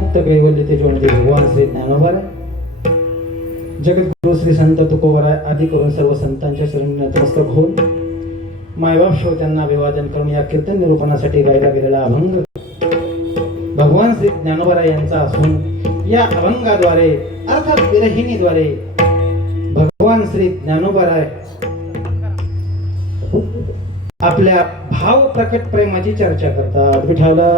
मुक्त कैवल्य ते जोडते भगवान श्री ज्ञानोबा जगद्गुरु श्री संत तुकोबराय आदी करून सर्व संतांच्या चरणी नतमस्तक होऊन मायबाप श्रोत्यांना अभिवादन करून या कीर्तन निरूपणासाठी गायला गेलेला अभंग भगवान श्री ज्ञानोबा यांचा असून या अभंगाद्वारे अर्थात विरहिणीद्वारे भगवान श्री ज्ञानोबा आपल्या भाव प्रकट प्रेमाची चर्चा करतात. विठाला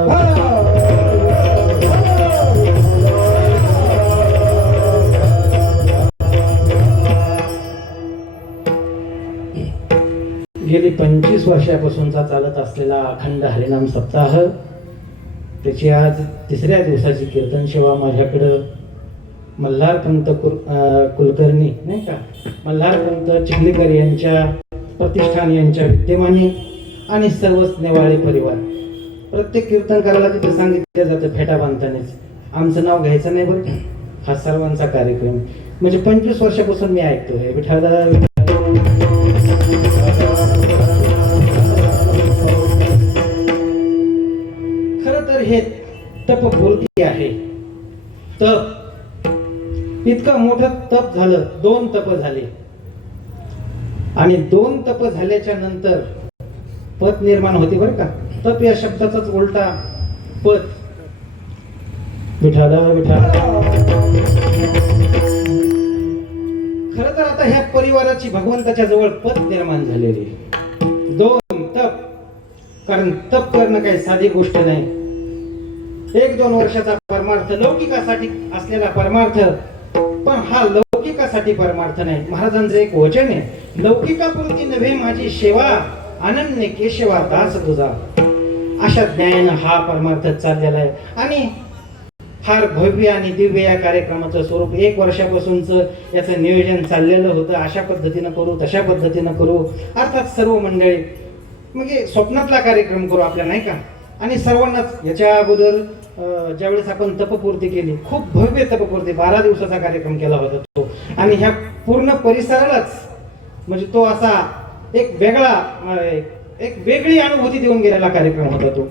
गेली 25 वर्षापासूनचा चालत असलेला अखंड हरिनाम सप्ताह त्याची आज तिसऱ्या दिवसाची कीर्तन सेवा माझ्याकडं मल्हारपंत कुलकर्णी नाही का मल्हारपंत चिखलीकर यांच्या प्रतिष्ठान यांच्या विद्यमाने आणि सर्वच नेवाळे परिवार प्रत्येक कीर्तनकाराला तिथे सांगितलं जातं फेटा बांधतानाच आमचं नाव घ्यायचं नाही बरं. हा सर्वांचा कार्यक्रम म्हणजे 25 वर्षापासून मी ऐकतोय. विठाला खरं तर हे तपपूर्ती आहे. तप इतकं मोठं तप झालं, 2 तप झाले आणि 2 तप झाल्याच्या नंतर पद निर्माण होते बरं का. तप या शब्दाचाच उलटा पद. विठाला विठाला खरं तर आता ह्या परिवाराची भगवंताच्या जवळ पद निर्माण झालेली 2 तप. कारण तप करणं काही साधी गोष्ट नाही. 1-2 वर्षाचा परमार्थ लौकिकासाठी असलेला परमार्थ, पण हा लौकिकासाठी परमार्थ नाही. महाराजांचं एक वचन आहे, लौकिकापुरती नव्हे माझी सेवा, अनन्य केशवा दास तुझा. अशा ज्ञानानं हा परमार्थ चाललेला आहे आणि फार भव्य आणि दिव्य या कार्यक्रमाचं स्वरूप 1 वर्षापासूनच याचं नियोजन चाललेलं होतं. अशा पद्धतीनं करू, तशा पद्धतीनं करू, अर्थात सर्व मंडळी म्हणजे स्वप्नातला कार्यक्रम करू आपल्या नाही का. आणि सर्वांनाच याच्या अगोदर ज्यावेळेस आपण तपपूर्ती केली, खूप भव्य तपपूर्ती 12 दिवसाचा कार्यक्रम केला होता तो, आणि ह्या पूर्ण परिसरालाच म्हणजे तो असा एक वेगळी अनुभूती देऊन गेलेला कार्यक्रम होता तो.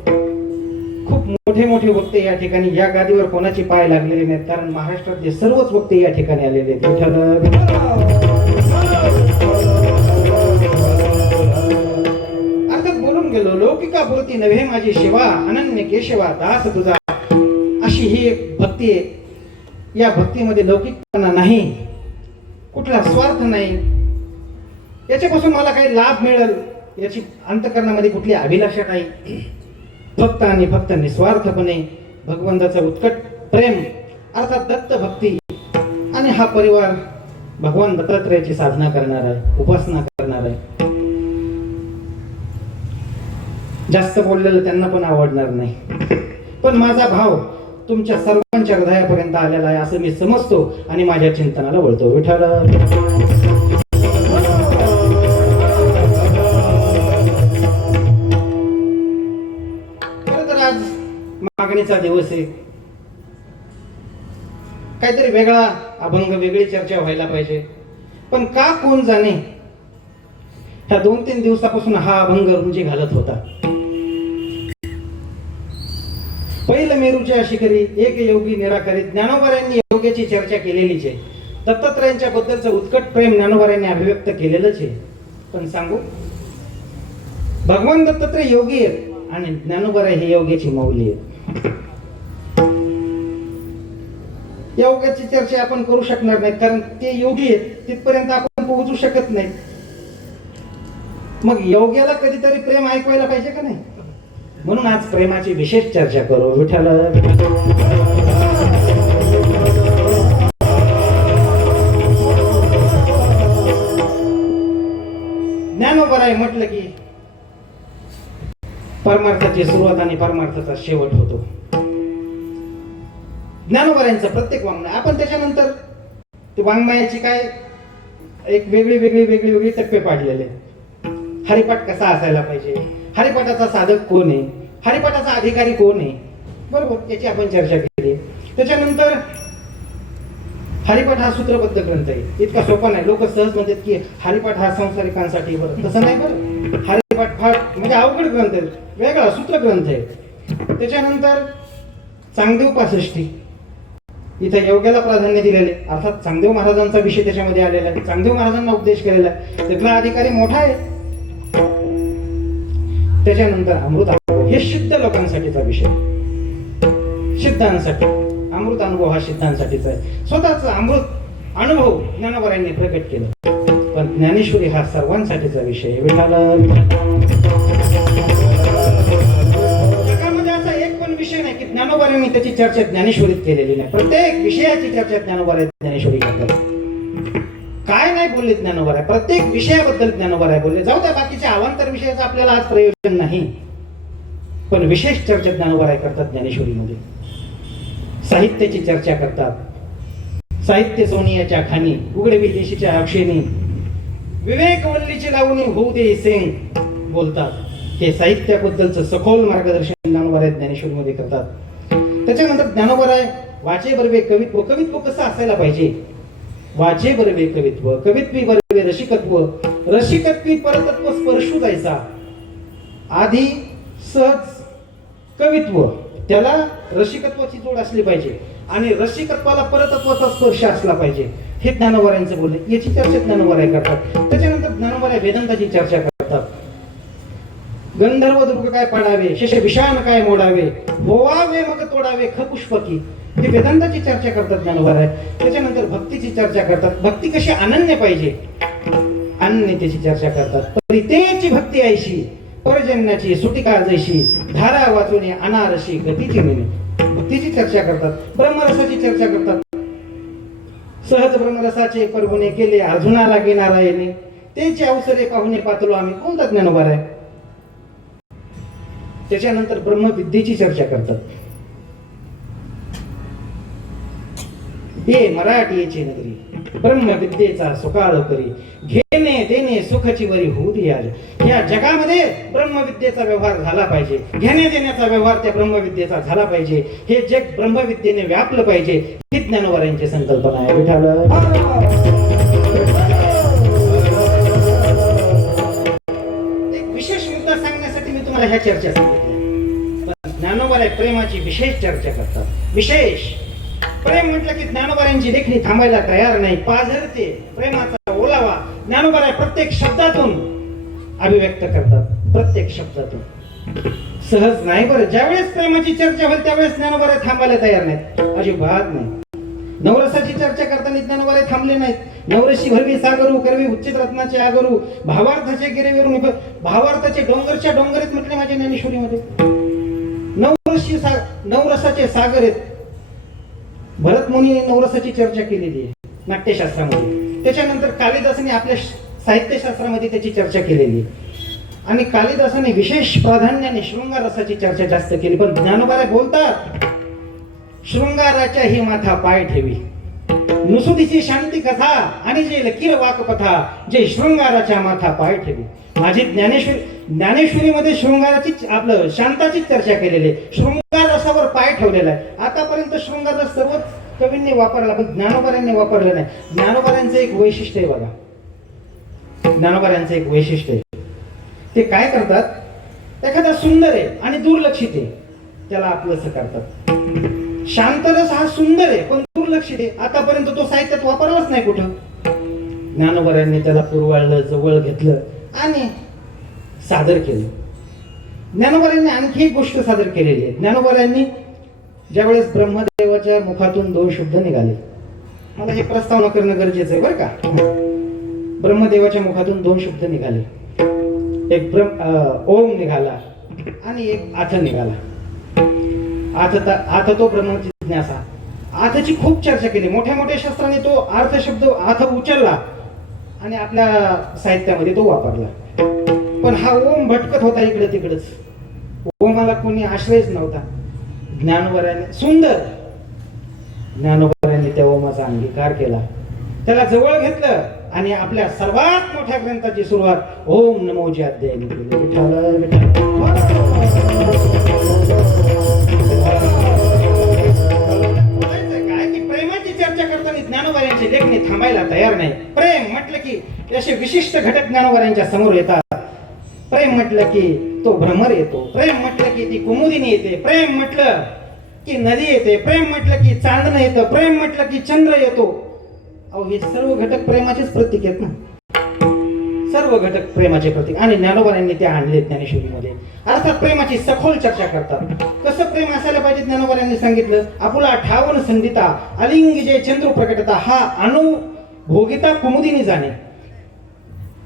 खूप मोठे मोठे वक्ते या ठिकाणी, या गादीवर कोणाची पाय लागलेले नाहीत, कारण महाराष्ट्रातले सर्वच वक्ते या ठिकाणी आलेले आहेत. अर्थात बोलून गेलो, लौकिकापुरती नव्हे माझी सेवा, अनन्य केशवा दास तुझा. अशी ही एक भक्ती आहे. या भक्तीमध्ये लौकिकपणा नाही, कुठला स्वार्थ नाही, याच्यापासून मला काही लाभ मिळेल याची अंतःकरणामध्ये कुठली अभिलाषा नाही. फक्त आणि फक्त निस्वार्थपणे भगवंताचं उत्कट प्रेम अर्थात दत्त भक्ती. आणि हा परिवार भगवान दत्तात्रयाची साधना करणार आहे, उपासना करणार आहे. जास्त बोललेलं त्यांना पण आवडणार नाही, पण माझा भाव तुमच्या सर्वांच्या हृदयापर्यंत आलेला आहे असं मी समजतो आणि माझ्या चिंतनाला वळतो. विठाला खरं तर आज मागणीचा दिवस आहे. काहीतरी वेगळा अभंग, वेगळी चर्चा व्हायला पाहिजे, पण का कोण जाणे ह्या 2-3 दिवसापासून हा अभंग रुंजी घालत होता. पहिलं मेरूच्या शिखरी एक योगी निराकरित. ज्ञानोबाऱ्यांनी योग्याची चर्चा केलेलीच आहे. दत्तात्रयांच्या बद्दलचं उत्कट प्रेम ज्ञानोबाऱ्यांनी अभिव्यक्त केलेलंच आहे. पण सांगू, भगवान दत्तात्रय योगी आहेत आणि ज्ञानोबाराय हे योग्याची माऊली आहेत. योग्याची चर्चा आपण करू शकणार नाही, कारण ते योगी आहेत, तिथपर्यंत आपण पोहोचू शकत नाही. मग योग्याला कधीतरी प्रेम ऐकवायला पाहिजे का नाही. म्हणून आज प्रेमाची विशेष चर्चा करू. विठ्ठल ज्ञानोबाराय म्हटलं की परमार्थाची सुरुवात आणि परमार्थाचा शेवट होतो. ज्ञानोबारायांचं प्रत्येक वाङ्मय आपण त्याच्यानंतर ते वाङ्मयाची काय एक वेगळी टप्पे पाडलेले. हरिपाठ कसा असायला पाहिजे, हरिपाठाचा साधक कोण आहे, हरिपाठाचा अधिकारी कोण आहे, बरोबर, याची आपण चर्चा केली. त्याच्यानंतर हरिपाठ हा सूत्रबद्ध ग्रंथ आहे. इतका सोपा नाही. लोक सहज म्हणतात की हरिपाठ हा संसारिकांसाठी, बरं तसं नाही. बरं, हरिपाठ फार म्हणजे अवघड ग्रंथ आहे, वेगळा सूत्र ग्रंथ आहे. त्याच्यानंतर चांगदेव 65 इथं योग्याला प्राधान्य दिलेले, अर्थात चांगदेव महाराजांचा विषय त्याच्यामध्ये आलेला आहे, चांगदेव महाराजांना उपदेश केलेला आहे, तिथला अधिकारी मोठा आहे. त्याच्यानंतर अमृत अनुभव हे सिद्ध लोकांसाठीचा विषय, सिद्धांसाठी अमृत अनुभव हा सिद्धांसाठीचा आहे. स्वतःच अमृत अनुभव ज्ञानोबारायांनी प्रकट केलं, पण ज्ञानेश्वरी हा सर्वांसाठीचा विषय. जगामध्ये असा एक पण विषय नाही की ज्ञानोबारायांनी त्याची चर्चा ज्ञानेश्वरीत केलेली नाही. प्रत्येक विषयाची चर्चा ज्ञानोबाराय ज्ञानेश्वरी करतात. काय नाही बोलले ज्ञानोबाराय, प्रत्येक विषयाबद्दल ज्ञानोबाराय बोलले. जाऊ द्या बाकीच्या अवांतर विषयाचं आपल्याला आज प्रयोजन नाही, पण विशेष चर्चा ज्ञानोबाराय करतात ज्ञानेश्वरीमध्ये. साहित्याची चर्चा करतात, साहित्य सोनियाच्या खाणी, उघडे विदेशीच्या अक्षेनी, विवेकवल्लीची लावणी होऊ दे सेंग बोलतात. हे साहित्याबद्दलचं सखोल मार्गदर्शन ज्ञानोबाराय ज्ञानेश्वरीमध्ये करतात. त्याच्यानंतर ज्ञानोबाराय वाचे बरवे कवित्व, कवित्व कसं असायला पाहिजे, वाचे बरवे कवित्व, कवित्वी बरवे रसिकत्व, रसिकत्वी परतत्व स्पर्शू जायचा. आधी सहज कवित्व, त्याला रसिकत्वाची जोड असली पाहिजे आणि रसिकत्वाला परतत्वाचा स्पर्श असला पाहिजे. हे ज्ञानोबारायांचं बोलले. याची चर्चा ज्ञानोबाराय करतात. त्याच्यानंतर ज्ञानोबाराय वेदांताची चर्चा करतात. गंधर्व दुर्ग काय पाडावे, शेष विषाण काय मोडावे, होवावे मग तोडावे खपुष्पकी, हे वेदांताची चर्चा करतात ज्ञानोबाराय. त्याच्यानंतर भक्तीची चर्चा करतात. भक्ती कशी अनन्य पाहिजे, अनन्यतेची चर्चा करतात. परितेची भक्ती ऐशी, पर्जन्याची सुटिका जैशी, धारा वाचुनी अनारशी गतीची मिनी, भक्तीची चर्चा करतात. ब्रह्मरसाची चर्चा करतात. सहज ब्रह्मरसाचे परगुणे केले अर्जुनाला गे नारायणे, तेचे अवसरे पाहुणे पातलो आम्ही, कोणता ज्ञानोबाराय. त्याच्यानंतर ब्रह्मविद्येची चर्चा करतात. हे मराठीची नगरी ब्रह्मविद्येचा सुकाळ करी, घेणे देणे सुखची वरी होऊ दे आज. या जगामध्ये ब्रह्मविद्येचा व्यवहार झाला पाहिजे, घेणे देण्याचा व्यवहार त्या ब्रह्मविद्येचा झाला पाहिजे. हे जग ब्रह्मविद्येने व्यापलं पाहिजे, ही ज्ञानोबारायांची संकल्पना आहे. विठाल एक विशेष मुद्दा सांगण्यासाठी मी तुम्हाला ह्या चर्चा सांगितल्या. पण ज्ञानोबाराय प्रेमाची विशेष चर्चा करतात. विशेष प्रेम म्हटलं की ज्ञानोबारायांची लेखणी थांबायला तयार नाही. पाझरते प्रेमाचा ओलावा ज्ञानोबाराय प्रत्येक शब्दातून अभिव्यक्त करतात, प्रत्येक शब्दातून. सहज नाही बरं, ज्यावेळेस प्रेमाची चर्चा होईल त्यावेळेस ज्ञानोबाराय थांबायला तयार नाहीत, अजिबात नाही. नवरसाची चर्चा करताना ज्ञानोबाराय थांबले नाहीत. नवरशी भरवी सागरू करवी उच्चित रत्नाचे आगरू, भावार्थाचे गिरेवरून भावार्थाचे डोंगरच्या डोंगरीत म्हटले माझ्या ज्ञानेश्वरीमध्ये. नवरसाचे सागर आहेत. भरत मुनी नवरसाची चर्चा केलेली आहे नाट्यशास्त्रामध्ये. त्याच्यानंतर कालिदासाने आपल्या साहित्यशास्त्रामध्ये त्याची चर्चा केलेली आहे. आणि कालिदासाने विशेष प्राधान्याने शृंगार रसाची चर्चा जास्त केली. पण ज्ञानोबाराय बोलतात, शृंगाराच्या ही माथा पाय ठेवी, नुसुदीची शांती कथा आणि जे लकीर वाकपथा, जे शृंगाराच्या माथा पाय ठेवी. माझी ज्ञानेश्वरीमध्ये शृंगाराची आपलं शांताची चर्चा केलेली आहे. शृंगार रसावर पाय ठेवलेला आहे. आतापर्यंत शृंगार रस सर्वच कवींनी वापरला, पण ज्ञानोबारायांनी वापरलं नाही. ज्ञानोबारायांचं एक वैशिष्ट्य आहे बघा, ज्ञानोबारायांचं एक वैशिष्ट्य आहे. ते काय करतात, एखादा सुंदर आहे आणि दुर्लक्षित आहे त्याला आपलंसं करतात. शांतरस हा सुंदर आहे पण दुर्लक्षित आहे, आतापर्यंत तो साहित्यात वापरलाच नाही कुठं. ज्ञानोबारायांनी त्याला पुरवाळलं, जवळ घेतलं आणि सादर केलं. ज्ञानोबारायांनी आणखी एक गोष्ट सादर केलेली आहे. ज्ञानोबारायांनी ज्यावेळेस ब्रह्मदेवाच्या मुखातून 2 शब्द निघाले, मला हे प्रस्तावना करणं गरजेचं आहे बरं का. ब्रह्मदेवाच्या मुखातून 2 शब्द निघाले, एक ओम निघाला आणि एक आथ निघाला. आथ तो ब्रह्मजिज्ञासा. आथची खूप चर्चा केली. मोठ्या मोठ्या शास्त्राने तो अर्थ शब्द आथ उचलला आणि आपल्या साहित्यामध्ये तो वापरला. पण हा ओम भटकत होता इकडे तिकडेच, ओमाला कोणी आश्रयच नव्हता. ज्ञानोबारायांनी सुंदर, ज्ञानोबारायांनी त्या ओमाचा अंगीकार केला, त्याला जवळ घेतलं आणि आपल्या सर्वात मोठ्या ग्रंथाची सुरुवात ओम नमोजी अध्यायाने केली. काय की प्रेमाची चर्चा करताना ज्ञानोबारायांची लेखणी थांबायला तयार नाही. प्रेम म्हटलं की असे विशिष्ट घटक ज्ञानोबारायांच्या समोर येतात. प्रेम म्हटलं की तो भ्रमर येतो, प्रेम म्हटलं की ती कुमुदिनी येते, प्रेम म्हटलं की नदी येते, प्रेम म्हटलं की चांदणं येतं, प्रेम म्हटलं की चंद्र येतो. अहो हे सर्व घटक प्रेमाचेच प्रतीक आहेत ना, सर्व घटक प्रेमाचे प्रतीक. आणि ज्ञानोबा यांनी ते आणले ज्ञानेश्वरीमध्ये. अर्थात प्रेमाची सखोल चर्चा करतात. कसं प्रेम असायला पाहिजे ज्ञानोबा यांनी सांगितलं. आपुला ठावन संधिता अलिंग जे चंद्र प्रकटता हा अनुभोगिता कुमुदिनी जाणे.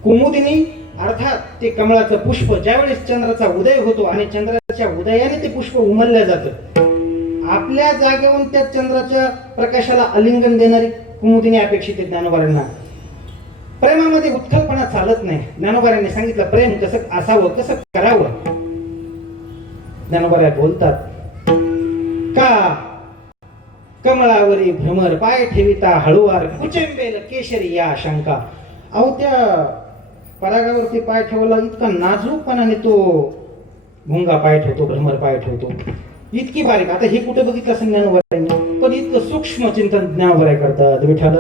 कुमुदिनी अर्थात ते कमळाचं पुष्प ज्यावेळेस चंद्राचा उदय होतो आणि चंद्राच्या उदयाने ते पुष्प उमललं जातं, आपल्या जागेवरून त्या चंद्राच्या प्रकाशाला आलिंगन देणारी कुमुदिनी अपेक्षित आहे ज्ञानोबांना. प्रेमामध्ये उत्खलपणा चालत नाही. ज्ञानोबांनी सांगितलं प्रेम कसं असावं, कसं करावं. ज्ञानोबा बोलतात का कमळावरी भ्रमर पाय ठेविता हळुवार कुचेंबेल केशरी या शंका. अहो त्या परागावरती पाय ठेवला इतका नाजूकपणाने तो भुंगा पाय ठेवतो, भ्रमर पाय ठेवतो, इतकी बारीक. आता हे कुठे बघितलं असं ज्ञानोबांनी, पण इतकं सूक्ष्म चिंतन ज्ञानोबा करतात. विठाल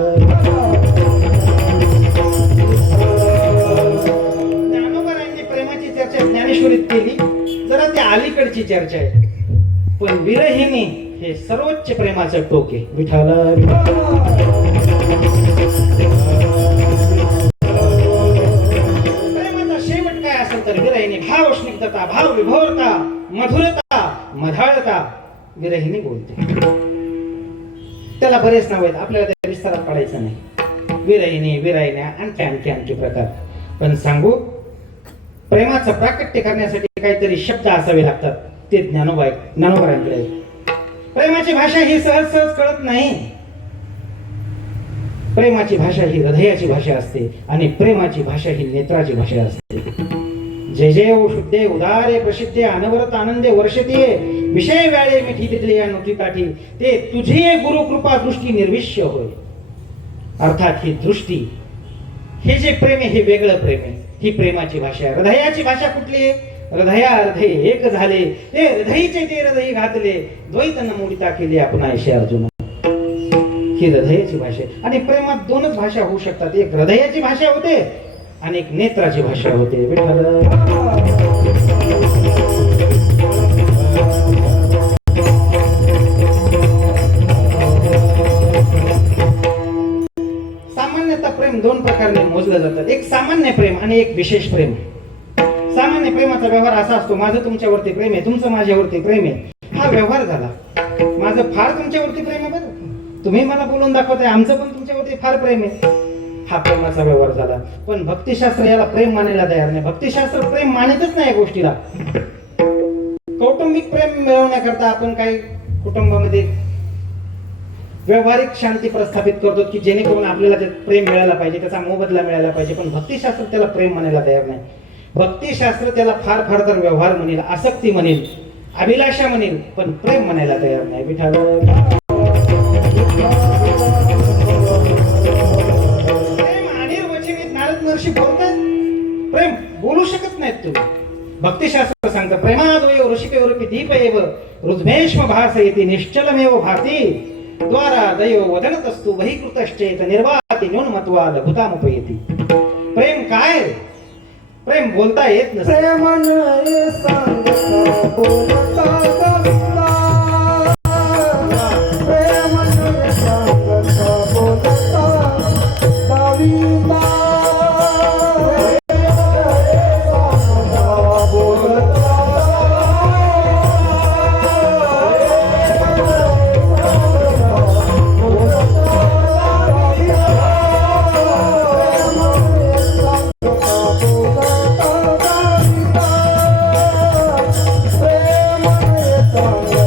ज्ञानोबांनी प्रेमाची चर्चा ज्ञानेश्वरीत केली. जरा ती अलीकडची चर्चा आहे, पण विरहिणी हे सर्वोच्च प्रेमाचं टोक आहे. विठाल प्रेमाचा शेवट काय असेल तर विरहिणी भाव स्निग्धता, भाव विभोरता, मधुरता, मधाळता विरहिणी बोलते. त्याला बरेच नाव आहेत, आपल्याला त्या विस्तारात पडायचं नाही. विरहिणी, विरहिण्या आणखी आणखी प्रकार. पण सांगू प्रेमाचं प्राकट्य करण्यासाठी काहीतरी शब्द असावे लागतात. ते ज्ञानोबांकडे. प्रेमाची भाषा ही सहज सहज कळत नाही. प्रेमाची भाषा ही हृदयाची भाषा असते आणि प्रेमाची भाषा ही नेत्राची भाषा असते. जय जय ओ शुद्धे उदारे प्रसिद्धे अनवरत आनंदे वर्षते विषय व्याळे मिठी तिथले या नोटी काठी ते तुझी गुरु कृपा दृष्टी निर्विष्य होय. अर्थात ही दृष्टी, हे जे प्रेम आहे हे वेगळं प्रेम आहे. ही प्रेमाची भाषा आहे. हृदयाची भाषा कुठली आहे? हृदया हृदय एक झाले ते हृदयीचे ते हृदय घातले द्वैत नमोडिता केली आपणाशी अर्जुन. ही हृदयाची भाषा आहे. आणि प्रेमात दोनच भाषा होऊ शकतात. एक हृदयाची भाषा होते आणि एक नेत्राची भाषा होते. सामान्यतः प्रेम दोन प्रकारे मोजलं जातं. एक सामान्य प्रेम आणि एक विशेष प्रेम. सामान्य प्रेमाचा व्यवहार असा असतो, माझं तुमच्यावरती प्रेम आहे, तुमचं माझ्यावरती प्रेम आहे, हा व्यवहार झाला. माझं फार तुमच्यावरती प्रेम आहे बरं, तुम्ही मला बोलून दाखवताय, आमचं पण तुमच्यावरती फार प्रेम आहे, हा प्रेमाचा व्यवहार झाला. पण भक्तिशास्त्र याला प्रेम मानायला तयार नाही. भक्तिशास्त्र प्रेम मानतच नाही या गोष्टीला. कौटुंबिक प्रेम मिळवण्याकरता आपण काही कुटुंबामध्ये व्यावहारिक शांती प्रस्थापित करतो की जेणेकरून आपल्याला ते प्रेम मिळायला पाहिजे, त्याचा मोबदला मिळायला पाहिजे. पण भक्तिशास्त्र त्याला प्रेम मानायला तयार नाही. भक्तिशास्त्र त्याला फार फार तर व्यवहार म्हणेल, आसक्ती म्हणेल, अभिलाषा म्हणेल, पण प्रेम म्हणायला तयार नाही. विठाल प्रेम अनिर्वचनित नारद महर्षी बोलतात, प्रेम बोलू शकत नाहीत तुम्ही. भक्तिशास्त्र सांगतं प्रेमाद्वयो ऋषिकयोरपि दीपएव रुद्मेष्म भासयति निश्चलमेव भाति द्वारा दयो वदनतस्तु बहिकृतश्चेत निर्वाति न्यूनमत्वा लघुतामुपयति. प्रेम काय? प्रेम बोलता येत नसतं. Song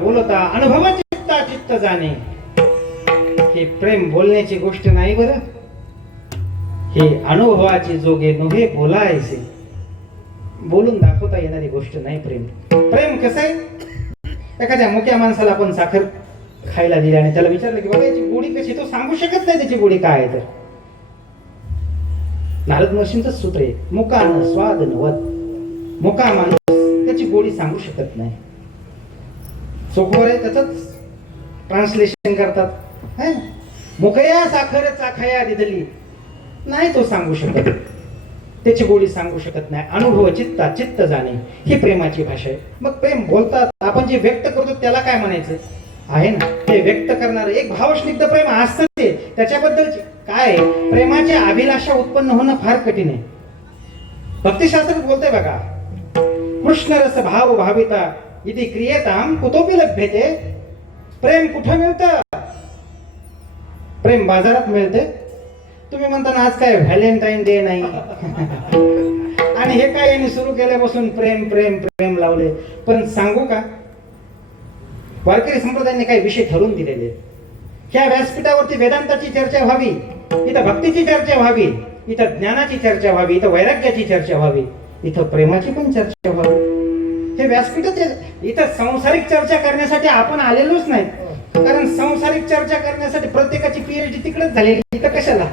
बोलता अनुभव चित्ता चित्त जाणे. हे प्रेम बोलण्याची गोष्ट नाही बरं, हे अनुभवाची जोगे नव्हे बोलायचे. बोलून दाखवता येणारी गोष्ट नाही प्रेम. प्रेम कसं आहे, एखाद्या मुक्या माणसाला आपण साखर खायला दिली आणि त्याला विचारलं की बाबा याची गोडी कशी, तो सांगू शकत नाही त्याची गोडी काय आहे. तर नारद महर्षींचं सूत्र आहे, मुकान स्वाद नवत. मुका माणूस त्याची गोडी सांगू शकत नाही. चोखवर आहे त्याच ट्रान्सलेशन करतात. मुकया साखर चाखया दिदली, नाही तो सांगू शकत, त्याची गोडी सांगू शकत नाही. अनुभव चित्ता चित्त जाणे ही प्रेमाची भाषा आहे. मग प्रेम बोलतात आपण जे व्यक्त करतो त्याला काय म्हणायचं आहे ना, ते व्यक्त करणार एक भावस्निग्ध प्रेम असतं. ते त्याच्याबद्दल काय प्रेमाची अभिलाषा उत्पन्न होणं फार कठीण आहे. भक्तिशास्त्रात बोलतंय बघा, कृष्ण रस भाव भाविता इति क्रियेताम कुतोपि लभ्यते. प्रेम कुठं मिळतं? प्रेम बाजारात मिळते. तुम्ही म्हणता ना आज काय व्हॅलेंटाईन डे नाही आणि हे काय यांनी सुरू केल्यापासून प्रेम प्रेम प्रेम लावले. पण सांगू का, वारकरी संप्रदायाने काही विषय ठरवून दिलेले. ह्या व्यासपीठावरती वेदांताची चर्चा व्हावी, इथं भक्तीची चर्चा व्हावी, इथं ज्ञानाची चर्चा व्हावी, इथं वैराग्याची चर्चा व्हावी, इथं प्रेमाची पण चर्चा व्हावी. हे व्यासपीठ इथं सांसारिक चर्चा करण्यासाठी आपण आलेलोच नाही. कारण सांसारिक चर्चा करण्यासाठी प्रत्येकाची पीएचडी तिकडेच झालेली, इथं कशाला.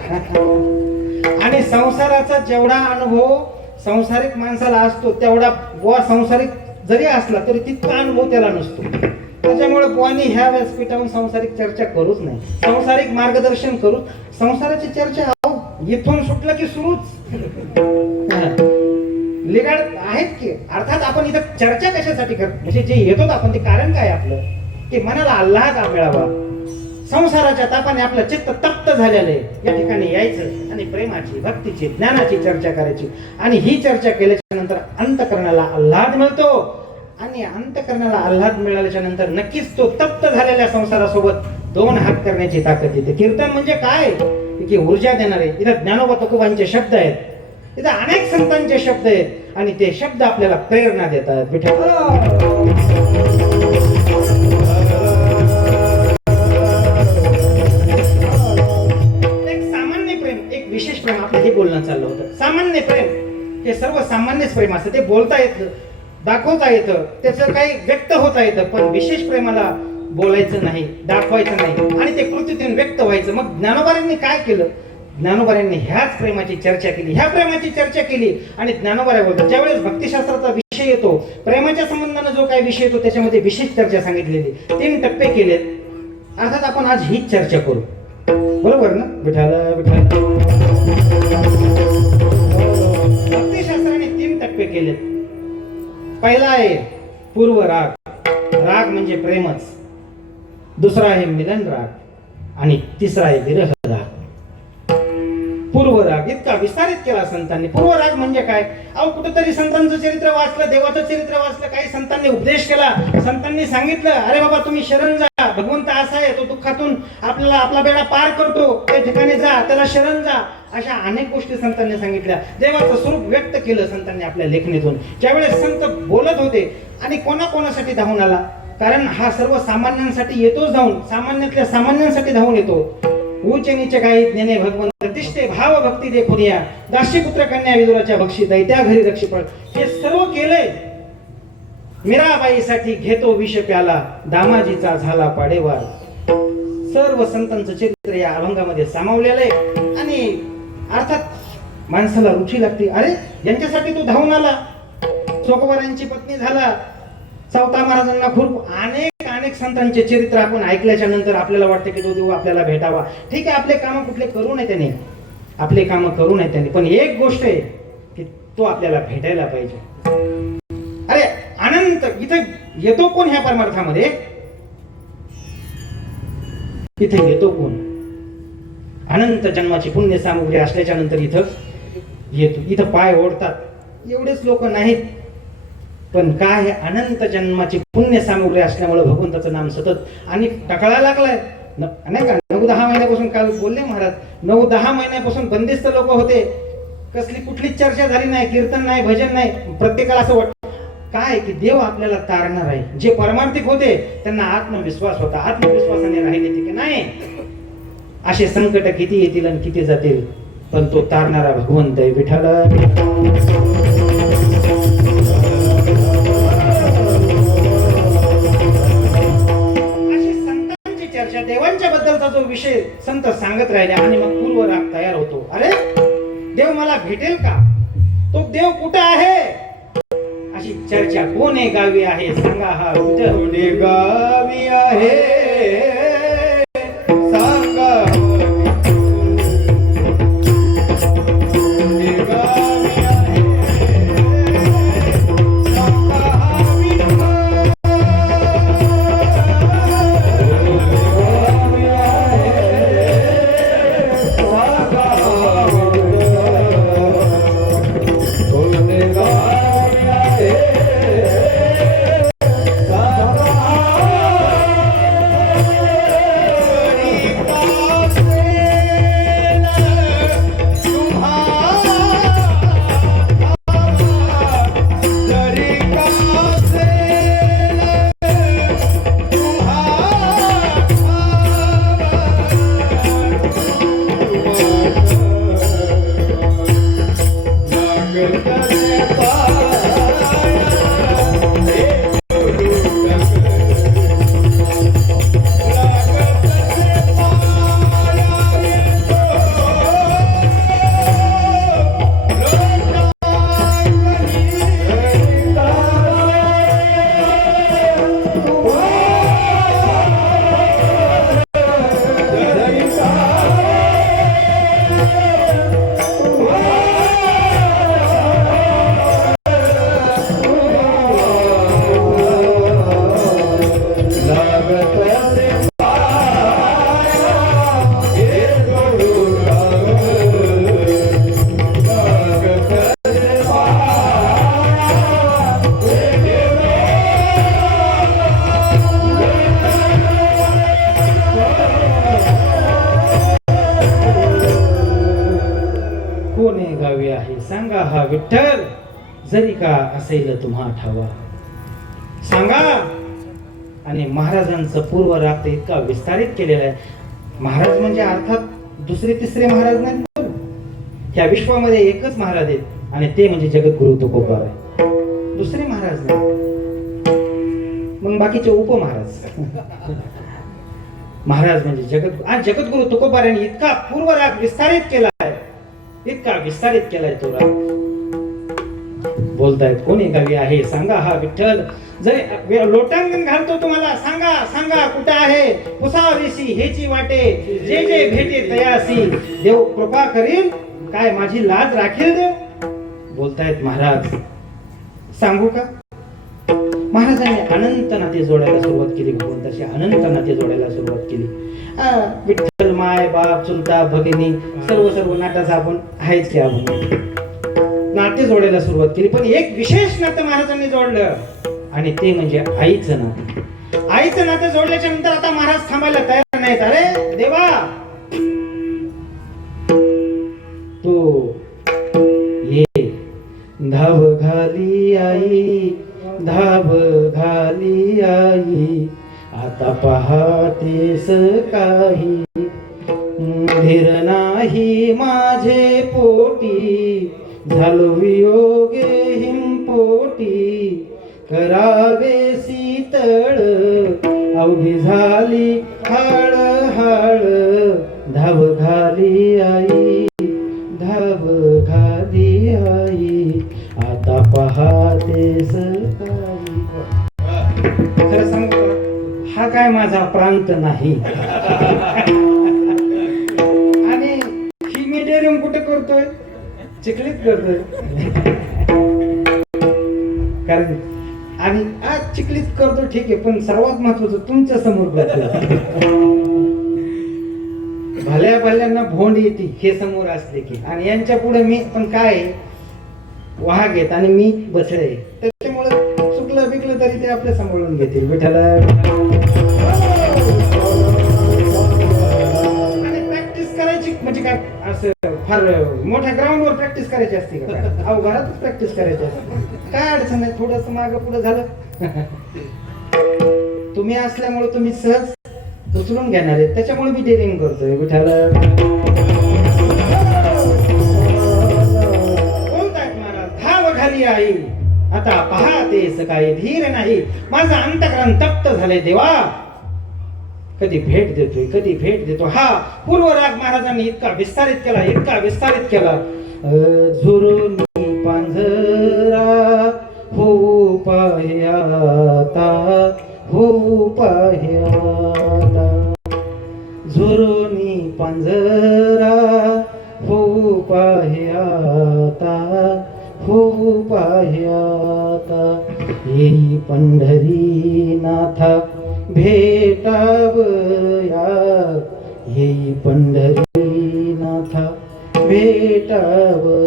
आणि संसाराचा जेवढा अनुभव सांसारिक माणसाला असतो तेवढा बुवा संसारिक जरी असला तरी तितका अनुभव त्याला नसतो. त्याच्यामुळे बुवानी ह्या व्यासपीठावरून सांसारिक चर्चा करूच नाही, सांसारिक मार्गदर्शन करू. संसाराची चर्चा इथून सुटलं की सुरूच लिगाड आहेत की. अर्थात आपण इथं चर्चा कशासाठी करतो, म्हणजे जे येतो आपण ते कारण काय आपलं, की मनाला आल्हाद मिळावा. संसाराच्या तापाने आपलं चित्त तप्त झालेलं आहे. या ठिकाणी यायचं आणि प्रेमाची भक्तीची ज्ञानाची चर्चा करायची. आणि ही चर्चा केल्याच्या नंतर अंतकरणाला आल्हाद मिळतो. आणि अंतकरणाला आल्हाद मिळाल्याच्या नंतर नक्कीच तो तप्त झालेल्या संसारासोबत दोन हात करण्याची ताकद येते. कीर्तन म्हणजे काय, की ऊर्जा देणारे. इथं ज्ञानोबा तुकोबांचे शब्द आहेत, इथं अनेक संतांचे शब्द आहेत आणि ते शब्द आपल्याला प्रेरणा देतात. एक सामान्य प्रेम, एक विशेष प्रेम आपलं हे बोलणं चाललं होतं. सामान्य प्रेम हे सर्व सामान्यच प्रेम असतं, ते बोलता येतं, दाखवता येतं, त्याचं काही व्यक्त होता येतं. पण विशेष प्रेमाला बोलायचं नाही, दाखवायचं नाही आणि ते कृतीतून व्यक्त व्हायचं. मग ज्ञानोबांनी काय केलं, ज्ञानोबांनी ह्याच प्रेमाची चर्चा केली, ह्या प्रेमाची चर्चा केली. आणि ज्ञानोबा बोलतात ज्यावेळेस भक्तिशास्त्राचा विषय येतो, प्रेमाच्या संबंधाने जो काही विषय येतो त्याच्यामध्ये विशेष चर्चा सांगितलेली, 3 टप्पे केलेत. अर्थात आपण आज हीच चर्चा करू, बरोबर ना. भक्तिशास्त्राने 3 टप्पे केलेत. पहिला आहे पूर्व राग, राग म्हणजे प्रेमच. दुसरा आहे मिलन राग आणि तिसरा आहे विरह राग. पूर्व राग इतका विस्तारित केला संतांनी. पूर्व राग म्हणजे काय, अहो कुठेतरी संतांचं चरित्र वाचलं, देवाचं चरित्र वाचलं, काही संतांनी उपदेश केला, संतांनी सांगितलं अरे बाबा तुम्ही शरण जा, भगवंत असा आहे, तो दुःखातून आपल्याला आपला बेडा पार करतो, त्या ठिकाणी जा, त्याला शरण जा. अशा अनेक गोष्टी संतांनी सांगितल्या. देवाचं स्वरूप व्यक्त केलं संतांनी आपल्या लेखणीतून. ज्यावेळेस संत बोलत होते आणि कोणाकोणासाठी धावून आला, कारण हा सर्व सामान्यांसाठी येतोच धावून, सामान्यातल्या सामान्यांसाठी धावून येतो. ऊच नीच काही ज्ञाने भगवंत तिष्ठे भाव भक्ती देखुनिया, दासीपुत्र कन्या विदुराच्या बक्षित त्या घरी रक्षीपळ. हे सर्व केलंय. मीराबाईसाठी घेतो विष प्याला, दामाजीचा झाला पाडेवार. सर्व संतांचं चरित्र या अभंगामध्ये सामावलेलं आहे. आणि अर्थात माणसाला रुची लागते, अरे यांच्यासाठी तो धावून आला, चोकवारांची पत्नी झाला, सावता महाराजांना खूप अनेक संतांचे चरित्र आपण ऐकल्याच्या नंतर आपल्याला वाटतं की तो देव आपल्याला भेटावा. ठीक आहे, आपले काम कुठले करू नये त्याने, आपले काम करू नये त्याने, पण एक गोष्ट आहे की तो आपल्याला भेटायला पाहिजे. अरे अनंत इथे येतो कोण ह्या परमार्थामध्ये, इथे येतो कोण, अनंत जन्माची पुण्य सामुग्री असल्याच्या नंतर इथं येतो, इथं पाय ओढतात एवढेच लोक नाहीत, पण काय हे अनंत जन्माची पुण्य सामुग्री असल्यामुळे भगवंताचं नाम सतत आणि टकळायला लागलाय नाही का. 9-10 महिन्यापासून काल बोलले महाराज, 9-10 महिन्यापासून बंदिस्त लोक होते, कसली कुठलीच चर्चा झाली नाही, कीर्तन नाही, भजन नाही. प्रत्येकाला असं वाटतं काय की देव आपल्याला तारणार आहे. जे परमार्थिक होते त्यांना आत्मविश्वास होता, आत्मविश्वासाने राहिले ते की नाही असे संकट किती येतील आणि किती जातील, पण तो तारणारा भगवंत आहे विठ्ठल. अशी संतांची चर्चा, देवांच्या बद्दलचा जो विषय संत सांगत राहिले आणि मग पूर्व राग तयार होतो. अरे देव मला भेटेल का, तो देव कुठे आहे अशी चर्चा कोणे गावी आहे सांगा. हा कोणे गावी आहे सांगा. सांगा हा विठ्ठल जरी का असेल तुम्हा ठावा सांगा. आणि महाराजांचं पूर्व राग इतका विस्तारित केलेला आहे. महाराज म्हणजे अर्थात दुसरे तिसरे महाराज नाही, ह्या विश्वामध्ये एकच महाराज आहेत आणि ते म्हणजे जगद्गुरु तुकोबार आहे, दुसरे महाराज नाही. मग बाकीचे उपमहाराज. महाराज म्हणजे जगद्गुरु तुकोबार यांनी इतका पूर्व राग विस्तारित केला आहे, इतका विस्तारित केलाय तो राग. बोलतायत कोणी गावी आहे सांगा हा विठ्ठल जरी लोटांगण घालतो तुम्हाला सांगा सांगा कुठे आहे पुसावेसी हेची वाटे जे जे भेटे तयासी देव कृपा करील काय माझी लाज राखील देव. बोलतायत महाराज सांगू का. महाराजांनी अनंत नाते जोडायला सुरुवात केली, भगवंताशी अनंत नाते जोडायला सुरुवात केली. विठ्ठल माय बाप चुलता भगिनी सर्व नाटाचा आपण आहेच की आपण नाते जोडायला सुरुवात केली. पण एक विशेष नातं महाराजांनी जोडलं आणि ते म्हणजे आईचं नातं. आईचं नातं जोडल्याच्या नंतर आता महाराज थांबायला तयार नाहीत. अरे देवा तू ये धाव घाली आई धाव घाली आई आता पहातेस काही धीर नाही माझे पोटी झालो वियोगे हिंपोटी करावे शीतळ अवघी झाली हाळ हाळ धाव घाली आई धाव घाली आई आता पहातेस काही. खरं सांगतो हा काय माझा प्रांत नाही. आणि ही मीडियम कुठे करतोय चिखलीत करतोय. कारण आणि आज चिखलीत करतो ठीक आहे, पण सर्वात महत्वाचं तुमच्या समोर करतोय. भल्या भल्यांना भोंड येते हे समोर असले की, आणि यांच्या पुढे मी पण काय आहे, वाघ आहेत आणि मी बछडे आहे. त्याच्यामुळे चुकलं बिकलं तरी ते आपलं सांभाळून घेतील. विठाला आणि प्रॅक्टिस करायची म्हणजे काय असं फार मोठ्या ग्राउंडवर प्रॅक्टिस करायची असते का? अहो घरातच प्रॅक्टिस करायची असते. काय अडचण आहे, थोडस मागं पुढे झालं. तुम्ही असल्यामुळे तुम्ही सहज उचलून घेणार आहे, त्याच्यामुळे मी डेअरिंग करतोय. विठाला आई आता पाहते सकाळी धीर नाही, माझं अंतकरण तप्त झालंय देवा. कधी भेट देतोय, कधी भेट देतो. हा पूर्वराग महाराजांनी इतका विस्तारित केला, इतका विस्तारित केला. झुरुनी पांझरा हो पाह्याता, हो पाह्याता. झुरुनी पांझरा हो पाह्याता, हो पाह्याता. येई पंढरीनाथा भेटावया, येई पंढरीनाथा भेटावया.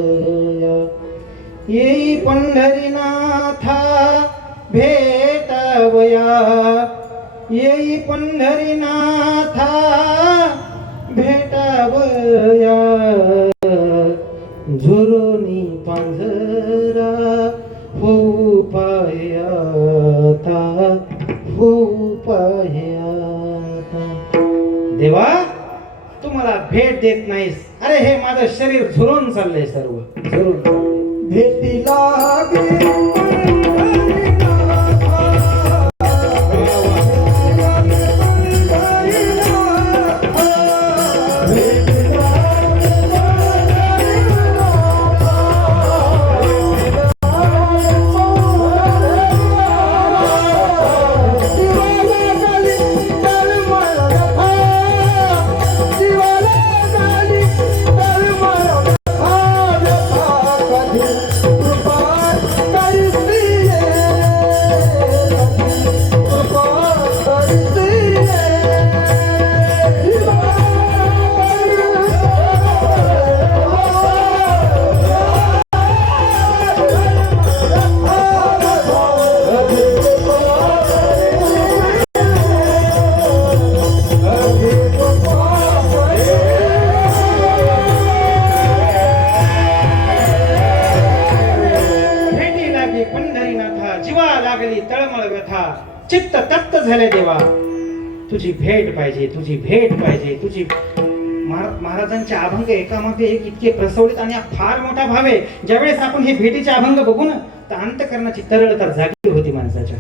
येई पंढरीनाथा भेटावया, येई पंढरीनाथा भेटावया. झुरुनी पांझरा हो पाह्याता, हो पाह्याता. देवा तू मला भेट देत नाहीस. अरे हे माझं शरीर झुरून चाललंय, सर्व झुरून चाललंय. भेटीला चित्त तप्त झाले. देवा तुझी भेट पाहिजे, तुझी भेट पाहिजे, तुझी. महाराजांचे अभंग एकामागे एक इतके प्रसवलित आणि फार मोठा भाव आहे. ज्यावेळेस आपण हे भेटीचे अभंग बघू ना, तर अंतकरणाची तरळता जागी होती माणसाच्या.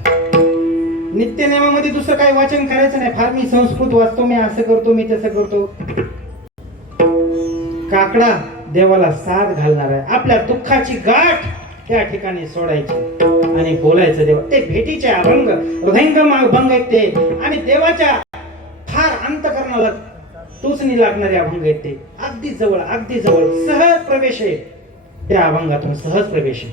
नित्यनेमामध्ये दुसरं काही वाचन करायचं नाही. फार मी संस्कृत वाचतो, मी असं करतो, मी तसं करतो. काकडा देवाला साथ घालणार आहे. आपल्या दुःखाची गाठ त्या ठिकाणी सोडायची आणि बोलायचं देवा. ते भेटीचे अभंग हृदयंगम अभंग आहेत ते, आणि देवाच्या फार अंतकरणाला टोचणी लागणारे अभंग आहेत ते. अगदी जवळ, अगदी जवळ सहज प्रवेश आहे त्या अभंगातून, सहज प्रवेश आहे.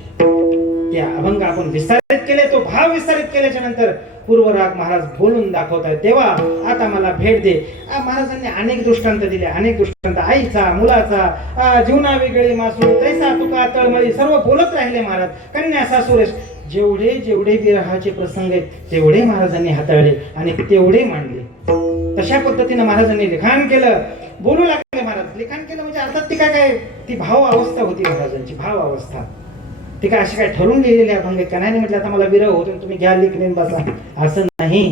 ते अभंग आपण विस्तारित केले, तो भाव विस्तारित केल्याच्या नंतर पूर्वराग महाराज बोलून दाखवतात. देवा आता मला भेट दे. महाराजांनी अनेक दृष्टांत दिले, अनेक दृष्टांत. आईचा, मुलाचा, जीवना वेगळी मासू, तैसा तुका तळमळी, सर्व बोलत राहिले महाराज. कन्या सासुरेश, जेवढे जेवढे विरहाचे प्रसंग आहेत तेवढे महाराजांनी हाताळले आणि तेवढे मांडले. तशा पद्धतीने महाराजांनी लिखाण केलं, बोलू लागले महाराज. लिखाण केलं म्हणजे अर्थात ती काय ती भाव अवस्था होती महाराजांची, भाव अवस्था. ती काय अशी काय ठरून लिहिलेले अभंग का नाही म्हटलं आता मला विरह होतो तुम्ही घ्या लिखणे बसा, असं नाही.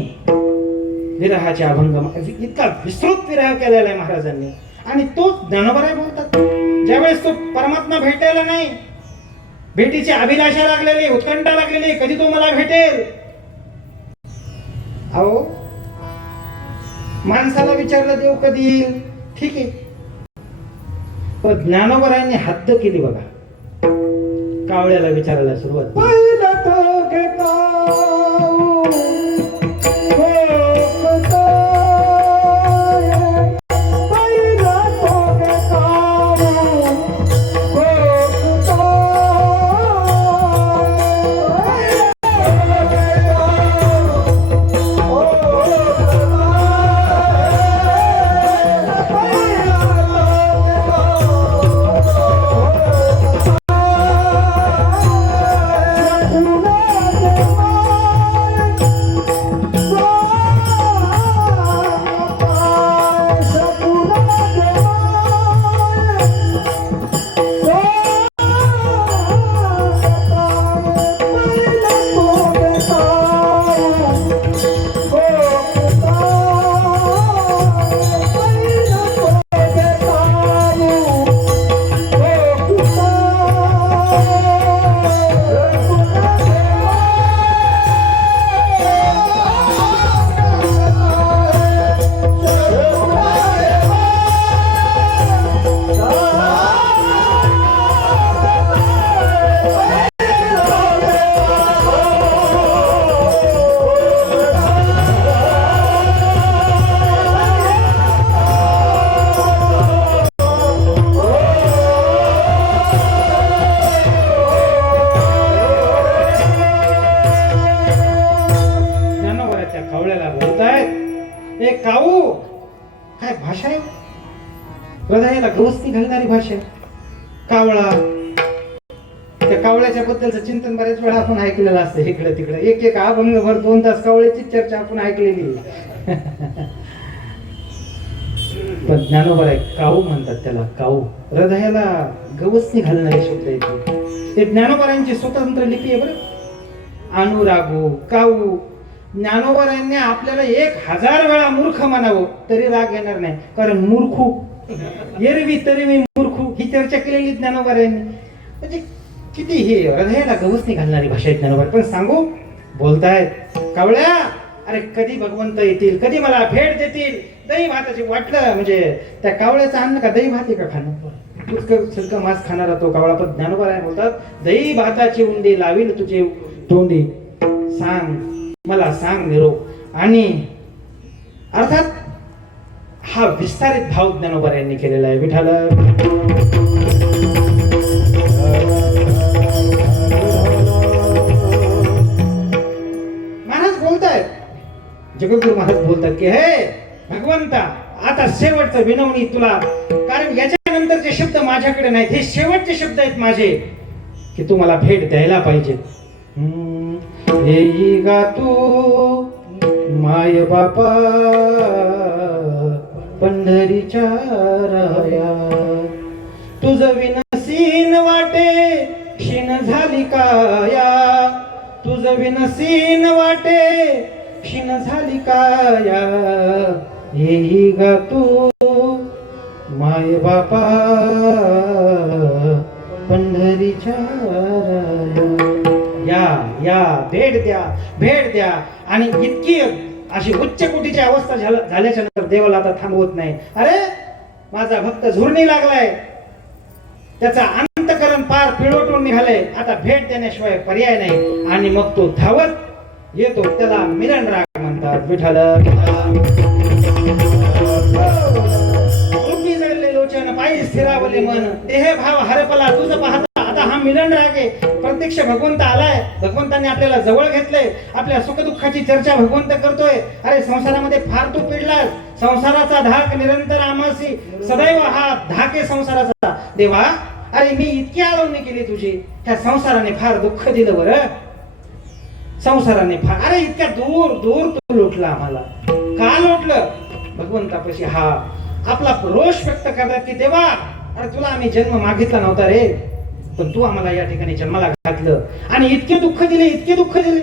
विरहाचे अभंग इतका विस्तृत विरह केलेला आहे महाराजांनी. आणि तो ज्ञानोबराय बोलतात, ज्यावेळेस तो परमात्मा भेटायला नाही, भेटीची अभिलाषा लागलेली, उत्कंठा लागलेली, कधी तो मला भेटेल. अहो माणसाला विचारलं देव कधी येईल, ठीक आहे, पण ज्ञानोबरायांनी हद्द केली बघा. कावळ्याला विचारायला सुरुवात. पहिला तो हृदयाला गवसणी घालणारी भाषा. कावळा, त्या कावळ्याच्या बद्दलचं चिंतन बऱ्याच वेळा आपण ऐकलेलं असतं इकडे तिकडे. एक अभंगभर 2 तास कावळ्याची चर्चा आपण ऐकलेली. पण ज्ञानोबा काऊ म्हणतात त्याला, काऊ. हृदयाला गवसणी घालणारे शब्द आहेत ते. ज्ञानोबारांची स्वतंत्र लिपी आहे बरं. अनुरागो, काऊ. ज्ञानोबारांनी आपल्याला 1000 वेळा मूर्ख म्हणावं तरी राग येणार नाही, कारण मूर्खू, एरवी तरी मूर्खू ही चर्चा केलेली ज्ञानोबारांनी. म्हणजे किती हे हृदयाला गवसणी घालणारी भाषा आहे ज्ञानोबा. पण सांगू, बोलतायत कावळ्या, अरे कधी भगवंत येतील, कधी मला भेट देतील. दही भाताची वाटलं म्हणजे त्या कावळ्याचं अन्न का दही भात आहे का खाणं? तुझं सगळं मांस खाणारा तो कावळा. पण ज्ञानोबा बोलतात, दही भाताची उंडी लावील तुझे तोंडी, सांग मला सांग निरोप. आणि अर्थात हा विस्तारित भाव ज्ञानोबा यांनी केलेला आहे. विठाल महाराज बोलतायत, जगद्गुरु महाराज बोलतात की हे भगवंता, आता शेवटचं विनवणी तुला, कारण याच्यानंतरचे शब्द माझ्याकडे नाहीत, हे शेवटचे शब्द आहेत माझे, की तू मला भेट द्यायला पाहिजे. येई गा तू माय बापा पंढरीच्या राया, तुझ विनसीन वाटे क्षीण झाली काया, तुझ विनसीन वाटे क्षीण झाली काया. येई गा तू माय बापा पंढरीच्या राया. या भेट द्या, भेट द्या. आणि इतकी अशी उच्च कोटीची अवस्था झाल्याच्या नंतर देवाला आता थांबवत नाही. अरे माझा भक्त झुरणी लागलाय, त्याचा अंतकरण पार पिळवटून निघालंय, आता भेट देण्याशिवाय पर्याय नाही. आणि मग तो धावत येतो, त्याला मिलन राग म्हणतात. विठाल रूपी जडले लोचन, पायी स्थिरावले मन, देह भाव हरपला तुझ पाहता. आता हा मिलन राग आहे. प्रत्यक्ष भगवंत आलाय, भगवंताने आपल्याला जवळ घेतलंय, आपल्या सुखदुःखाची चर्चा भगवंत करतोय. अरे संसारामध्ये फार तू पिडलास, संसाराचा धाक निरंतर आमासी, सदैव हा धाक आहे संसाराचा. देवा, अरे मी इतकी आळवणी केली तुझी, त्या संसाराने फार दुःख दिलं बरं. संसाराने फार, अरे इतक्या दूर दूर तू लोटला आम्हाला. का लोटलं? भगवंतापाशी हा आपला रोष व्यक्त करतात की देवा, अरे तुला आम्ही जन्म मागितला नव्हता रे, पण तू आम्हाला या ठिकाणी जन्माला घातलं आणि इतके दुःख दिले, इतके दुःख दिले.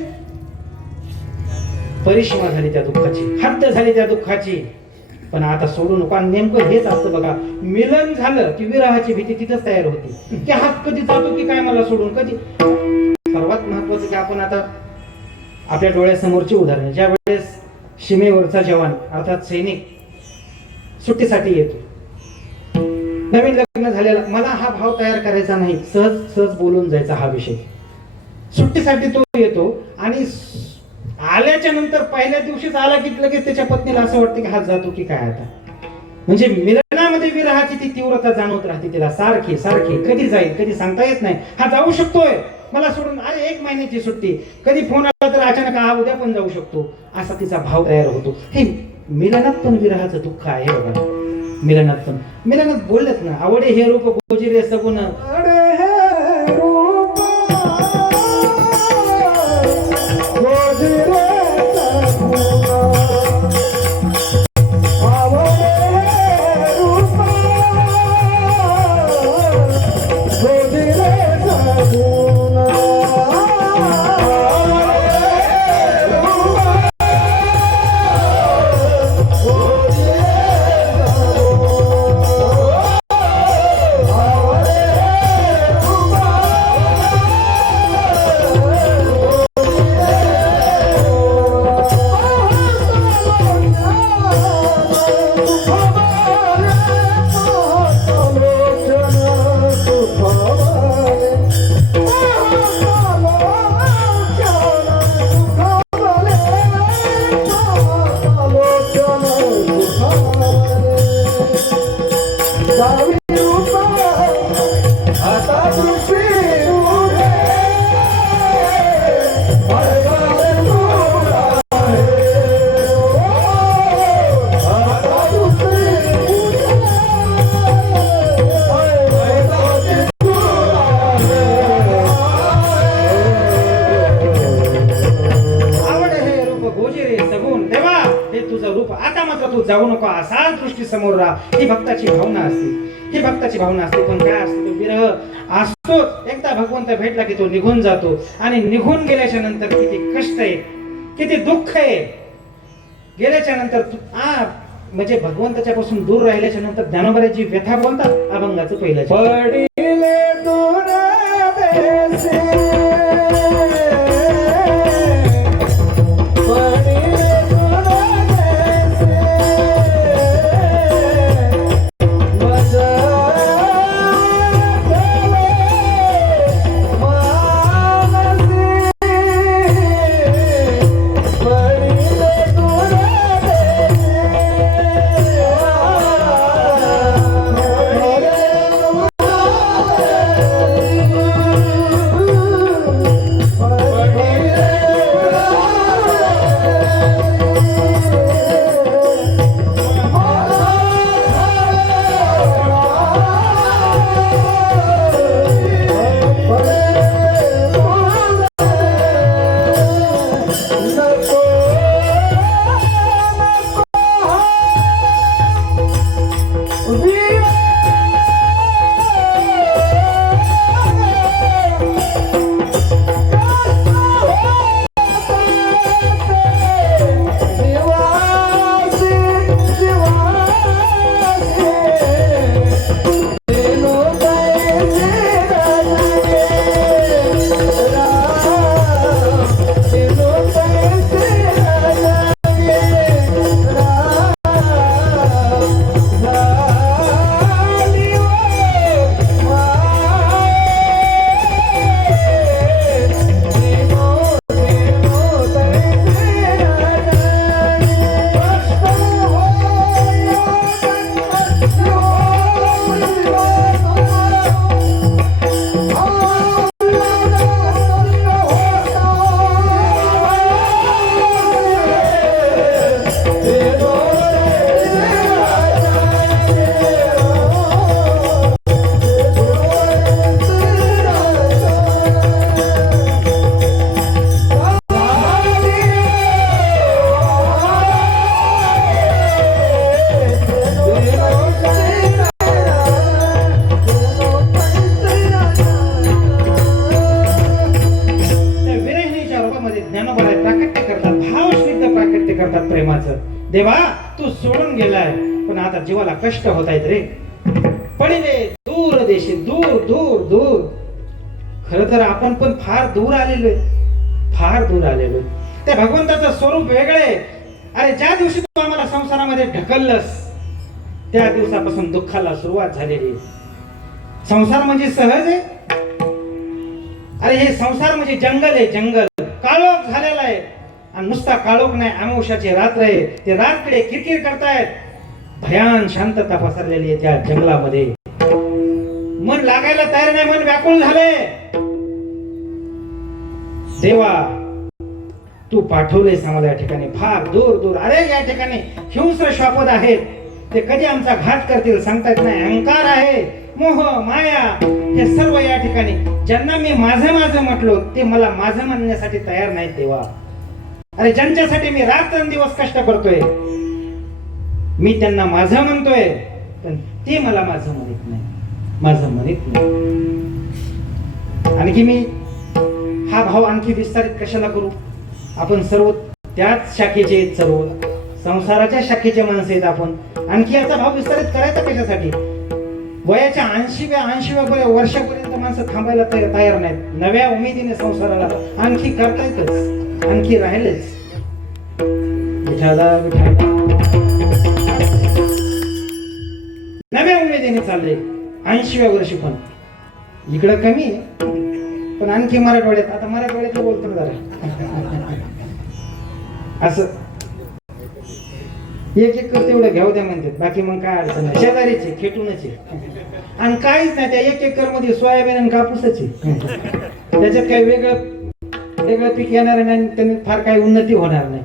परिसीमा झाली त्या दुःखाची, हद्द झाली त्या दुःखाची. पण आता सोडू नको. आणि नेमकं हेच असतं बघा, मिलन झालं की विरहाची भीती तिथंच तयार होती, की हा कधी जातो की काय मला सोडून. कधी सर्वात महत्वाचं की आपण आता आपल्या डोळ्यासमोरची उदाहरण, ज्या वेळेस सीमेवरचा जवान अर्थात सैनिक सुट्टीसाठी येतो, नवीन लग्न झालेला, मला हा भाव तयार करायचा नाही, सहज सहज बोलून जायचा हा विषय. सुट्टीसाठी तो येतो आणि आल्याच्या नंतर पहिल्या दिवशीच आला की लगेच त्याच्या पत्नीला असं वाटतं की हा जातो की काय आता. म्हणजे मिलनामध्ये विरहाची ती तीव्रता जाणवत राहते तिला, सारखी सारखी. कधी जाईल कधी सांगता येत नाही. हा जाऊ शकतोय मला सोडून, अरे 1 महिन्याची सुट्टी, कधी फोन आला तर अचानक हा उद्या पण जाऊ शकतो, असा तिचा भाव तयार होतो. हे मिलनात पण विरहाचं दुःख आहे बघा. मिलनात बोललेत ना, आवडे हे रूप गोजिरे सगुण, समोर राहा, ही भक्ताची भावना असते, ही भक्ताची भावना असते. पण काय असते, तो विरह असतोच. एकदा भगवंत भेटला की तो निघून जातो, आणि निघून गेल्याच्या नंतर किती कष्ट आहे, किती दुःख आहे. गेल्याच्या नंतर म्हणजे भगवंताच्या पासून दूर राहिल्याच्या नंतर ज्ञानोबाची व्यथा बोलतात अभंगाचं पहिलं. पडिले दूर देसे, पडिले दूर देसे, मज गले मानसी, पडिले दूर प्रेमाचं. देवा तू सोडून गेलाय, पण आता जीवाला कष्ट होत आहेत रे. पडिले दूर देशी, दूर दूर दूर. खर तर आपण पण फार दूर आलेलोय, फार दूर आलेलोय. त्या भगवंताचं स्वरूप वेगळे. अरे ज्या दिवशी तू आम्हाला संसारामध्ये ढकललंस, त्या दिवसापासून दुःखाला सुरुवात झालेली. संसार म्हणजे सहज आहे? अरे हे संसार म्हणजे जंगल आहे, जंगल. काळोख झालेला आहे, आणि नुसता काळोख नाही, अमावस्याची रात्र आहे. ते रात्रीकडे किरकिर करतायत. भयान शांतता पसरलेली आहे त्या जंगलामध्ये. मन लागायला तयार नाही, मन व्याकुळ झाले. देवा तू पाठवलेस आम्हाला या ठिकाणी फार दूर दूर. अरे या ठिकाणी हिंस्र श्वापद आहेत, ते कधी आमचा घात करतील सांगता येत नाही. अहंकार आहे, मोह माया, हे सर्व या ठिकाणी. ज्यांना मी माझं माझं म्हटलो ते मला माझं म्हणण्यासाठी तयार नाहीत देवा. अरे ज्यांच्यासाठी मी रात्रंदिवस कष्ट करतोय, मी त्यांना माझं म्हणतोय, पण ते मला माझं म्हणत नाही, माझं म्हणत नाही. आणखी मी हा भाव आणखी विस्तारित कशाला करू? आपण सर्व त्याच शाखेचे आहेत, सर्व संसाराच्या शाखेचे माणसं आहेत आपण. आणखी याचा भाव विस्तारित करायचा कशासाठी? वयाच्या 80व्या वर्षापर्यंत माणसं थांबायला तयार नाहीत. नव्या उमेदीने संसाराला आणखी करतायतच, आणखी राहिलेच. विठाला विठाला नव्या उमेदीने चालले 80व्या वर्षी. पण इकडं कमी आहे, पण आणखी मराठवाड्यात. आता मराठवाड्यात बोलतो जरा असं एक एक कर तेवढं घ्याव द्या म्हणतात. बाकी मग काय अडचण नाही, शेजारीचे खेटूनच आहे. आणि काहीच नाही, त्या एक एकर मध्ये सोयाबीन आणि कापूसच आहे. त्याच्यात काही वेगळं पीक येणार नाही, त्यांनी फार काही उन्नती होणार नाही.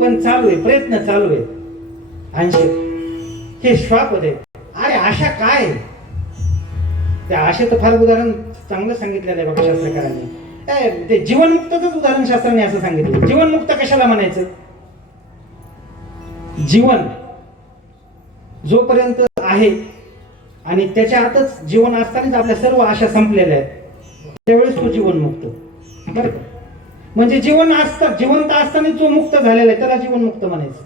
पण चालू आहे, प्रयत्न चालू आहे. 80 हे श्वापद आहे. अरे आशा काय? त्या आशेचं फार उदाहरण चांगलं सांगितलेलं आहे बघा शास्त्रकारांनी. ते जीवनमुक्तच उदाहरण शास्त्राने असं सांगितलं. जीवनमुक्त कशाला म्हणायचं? जीवन जोपर्यंत आहे आणि त्याच्या आतच जीवन असतानाच आपल्या सर्व आशा संपलेल्या आहेत, त्यावेळेस तो जीवनमुक्त. बरं का? म्हणजे जिवंत असताना जो मुक्त झालेला आहे त्याला जीवनमुक्त म्हणायचं.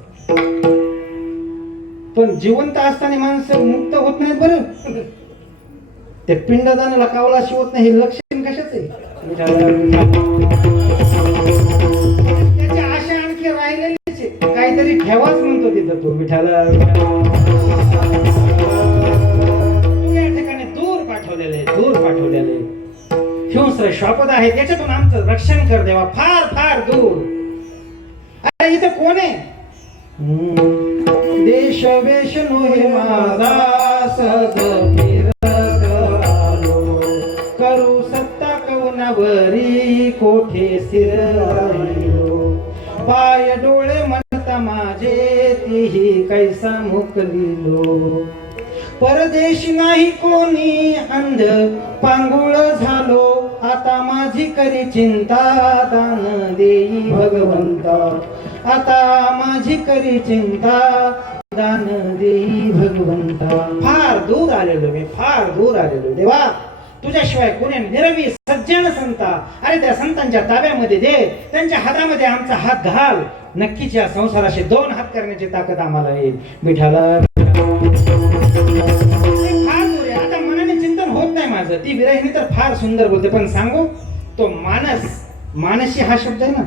पण जिवंत असताना माणसं मुक्त होत नाहीत. बरं, ते पिंडदानाला कावळा शिवत नाही, हे लक्षण कशाच आहे? त्याची आशा आणखी राहिलेलीच आहे. काहीतरी ठेवाच म्हणतो तिथं तो विठाला. या ठिकाणी दूर पाठवलेले हिंस्र श्वापद आहे, त्याच्यातून आमचं रक्षण कर देवा, फार फार दूर. अरे इथं कोण आहे? देश वेश नोहे माझा सद फिरत आलो, करू सत्ता कवनावरी कोठे सिरलो, पाय डोळे म्हणता माझे तीही कैसा मुकलिलो, परदेशी नाही कोणी अंध पांगुळ झालो, आता माझी करी चिंता दान देई भगवंता, आता माझी करी चिंता दान देई भगवंता. फार दूर आलेलो मी, फार दूर आलेलो देवा, तुझ्याशिवाय कोणी निरवी सज्जन संता. अरे त्या संतांच्या ताब्यामध्ये दे, त्यांच्या हातामध्ये आमचा हात घाल. नक्कीच या संसाराशी दोन हात करण्याची ताकद आम्हाला येईल. मिठाला फार दूर आहे, आता मनाने चिंतन होत नाही माझं. ती विरहिणी तर फार सुंदर बोलते, पण सांगू तो मानसी हा शब्द आहे ना,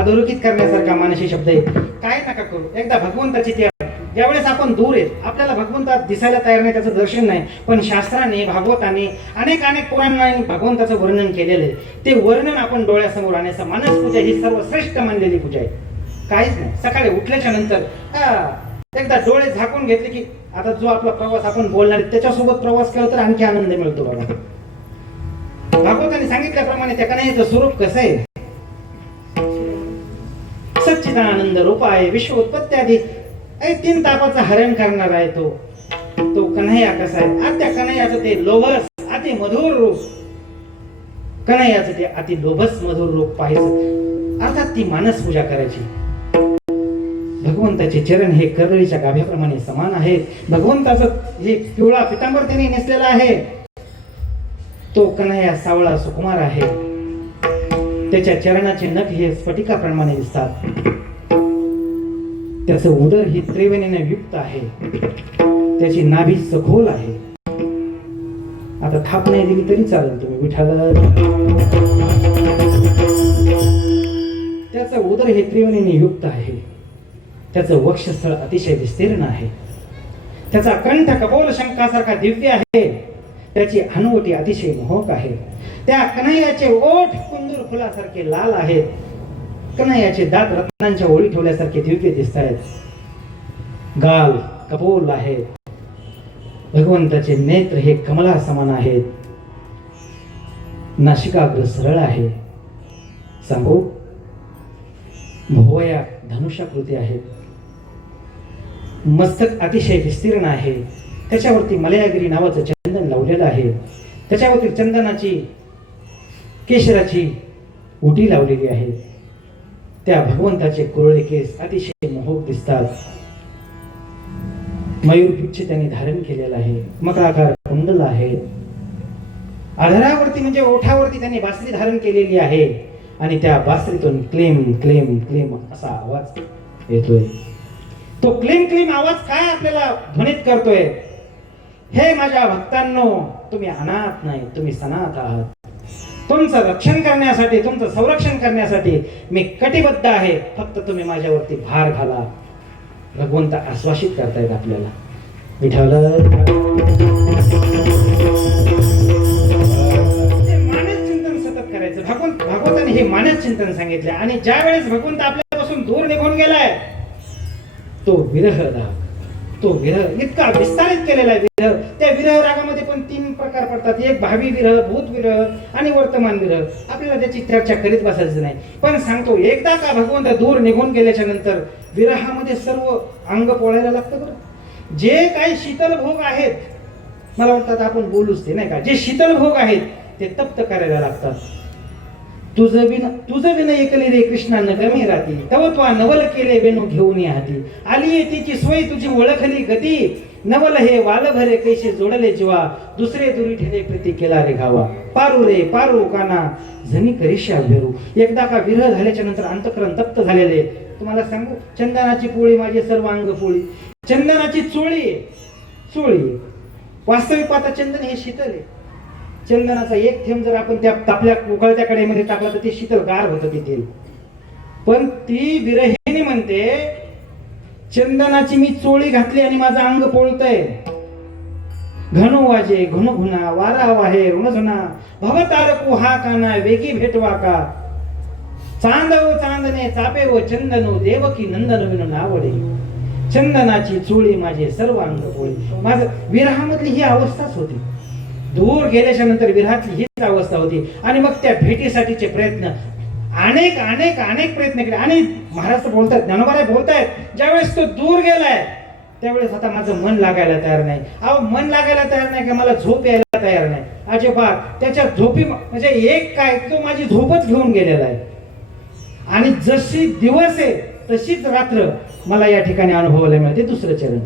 अधोरेखित करण्यासारखा मानसी शब्द आहे. काय नका करू, एकदा भगवंताची ती ज्यावेळेस आपण दूर आहेत, आपल्याला भगवंतात दिसायला तयार नाही, त्याचं दर्शन नाही, पण शास्त्राने भागवताने अनेक पुराणांनी भगवंताचं वर्णन केलेलं आहे. ते वर्णन आपण डोळ्यासमोर आणण्याचं. मानस पूजा ही सर्वश्रेष्ठ मानलेली पूजा आहे. काहीच नाही, सकाळी उठल्याच्या नंतर एकदा डोळे झाकून घेतले की आता जो आपला प्रवास आपण बोलणार त्याच्यासोबत प्रवास केला तर आणखी आनंद मिळतो. बघा, भागवताने सांगितल्याप्रमाणे त्या कन्हैयाचं स्वरूप कसं आहे? सच्चिदानंद रूप आहे, विश्व उत्पत्ती आधी तीन तापाचं हरण करणार आहे. तो कन्हैया कसा आहे? आज त्या कन्हैयाचं ते लोभस अति मधुर रूप, कन्हैयाचं ते अति लोभस मधुर रूप पाहायचं. अर्थात ती मानस पूजा करायची. भगवंताचे चरण हे करडीच्या गाभ्याप्रमाणे समान आहेत. भगवंताचं हे पिवळा पितांबर त्यांनी नेसलेला आहे. तो कन्हैया सावळा सुकुमार आहे. त्याच्या चरणाचे नख हे स्फटिकाप्रमाणे दिसतात. त्याचं उदर ही त्रिवेणीने युक्त आहे. त्याची नाभी सखोल आहे. आता थाप नाही दिली तरी चालेल, तुम्ही विठाला. त्याचं उदर हे त्रिवेणीने युक्त आहे. त्याचं वक्षस्थळ अतिशय विस्तीर्ण आहे. त्याचा कंठ कपोल शंखासारखा दिव्य आहे. त्याची हनुवटी अतिशय मोहक आहे. त्या कन्हैयाचे ओठ कुंदूर फुलासारखे लाल आहेत. कन्हैयाचे दात रत्नांच्या ओळी ठेवल्यासारखे दिव्य दिसत आहेत. गाल कपोल आहेत. भगवंताचे नेत्र हे कमला समान आहेत. नाशिकाग्र सरळ आहे. सांगू, भोवया धनुष्याकृती आहेत. मस्तक अतिशय विस्तीर्ण आहे. त्याच्यावरती मलयागिरी नावाचं चंदन लावलेलं आहे. त्याच्यावरती चंदनाची केशराची उटी लावलेली आहे. त्या भगवंताचे कोरळे केस अतिशय मोहक दिसतात. मयूर पिच्छ त्यांनी धारण केलेला आहे. मकराकार कुंडल आहे. आधारावरती म्हणजे ओठावरती त्यांनी बासरी धारण केलेली आहे. आणि त्या बासरीतून क्लेम क्लेम क्लेम असा आवाज येतोय. तो क्लेम क्लेम आवाज काय आपल्याला ध्वनित करतोय? हे माझ्या भक्तांनो, तुम्ही अनाथ नाही, तुम्ही सनाथ आहात. तुमचं रक्षण करण्यासाठी, तुमचं संरक्षण करण्यासाठी मी कटिबद्ध आहे. फक्त तुम्ही माझ्यावरती भार घाला. भगवंत आश्वासित करतायत आपल्याला. विठ्ठल मानस चिंतन सतत करायचं. भागवताने हे मानस चिंतन सांगितले. आणि ज्या वेळेस भगवंत आपल्यापासून दूर निघून गेलाय, तो विरह राग, तो विरह इतका विस्तारित केलेला आहे. विरह, त्या विरह रागामध्ये पण तीन प्रकार पडतात. एक भावी विरह, भूत विरह आणि वर्तमान विरह. आपल्याला त्याची चर्चा करीत बसायचं नाही. पण सांगतो, एकदा का भगवंत दूर निघून गेल्याच्या नंतर विरहामध्ये सर्व अंग पोळायला लागतं. बरं, जे काही शीतल भोग आहेत, मला वाटतं आपण बोलूच ते नाही का, जे शीतल भोग आहेत ते तप्त करायला लागतात. तुझं विन ऐकले रे कृष्णा नगमे राती, तव त्वा नवल केले बेनू घेऊन हाती, आली तिची सोय तुझी ओळखली गती, नवल हे वाल भरे कैसे जोडले जीवा, दुसरे दुरी ठेले प्रीती केला रे घावा. पारू रे पारू काना जनी करिष्या भेरू. एकदा का विरह झाल्याच्या नंतर अंतकरण तप्त झालेले. तुम्हाला सांगू, चंदनाची पोळी माझे सर्व अंग पोळी. चंदनाची चोळी चोळी. वास्तविक पाहता चंदन हे शीतल आहे. चंदनाचा एक थेंब जर आपण त्या तापल्या उकळत्या कढईमध्ये टाकला तर ते शीतल गार होतं ते तेल. पण ती विरहिणी म्हणते, चंदनाची मी चोळी घातली आणि माझं अंग पोळतय. घनो वाजे घुन घुना वारा वाहे ऋणझुना, भवतारकू हा काना वेगी भेटवा का. चांदव चांदने चापे व चंदनो देवकी नंदन विनो नावडे. चंदनाची चोळी माझे सर्व अंग पोळी. माझं विरहामधली ही अवस्थाच होती. दूर गेल्याच्या नंतर विरहातली हीच अवस्था होती. आणि मग त्या भेटीसाठीचे प्रयत्न अनेक अनेक अनेक प्रयत्न केले. आणि महाराज बोलतात, ज्ञानोबा बोलतायत, ज्यावेळेस तो दूर गेलाय त्यावेळेस आता माझं मन लागायला तयार नाही. अहो, मन लागायला तयार नाही का, मला झोप यायला तयार नाही अजिबात. त्याच्या झोपी म्हणजे एक काय, तो माझी झोपच घेऊन गेलेला आहे. आणि जशी दिवस आहे तशीच रात्र मला या ठिकाणी अनुभवायला मिळते. दुसरं चरण.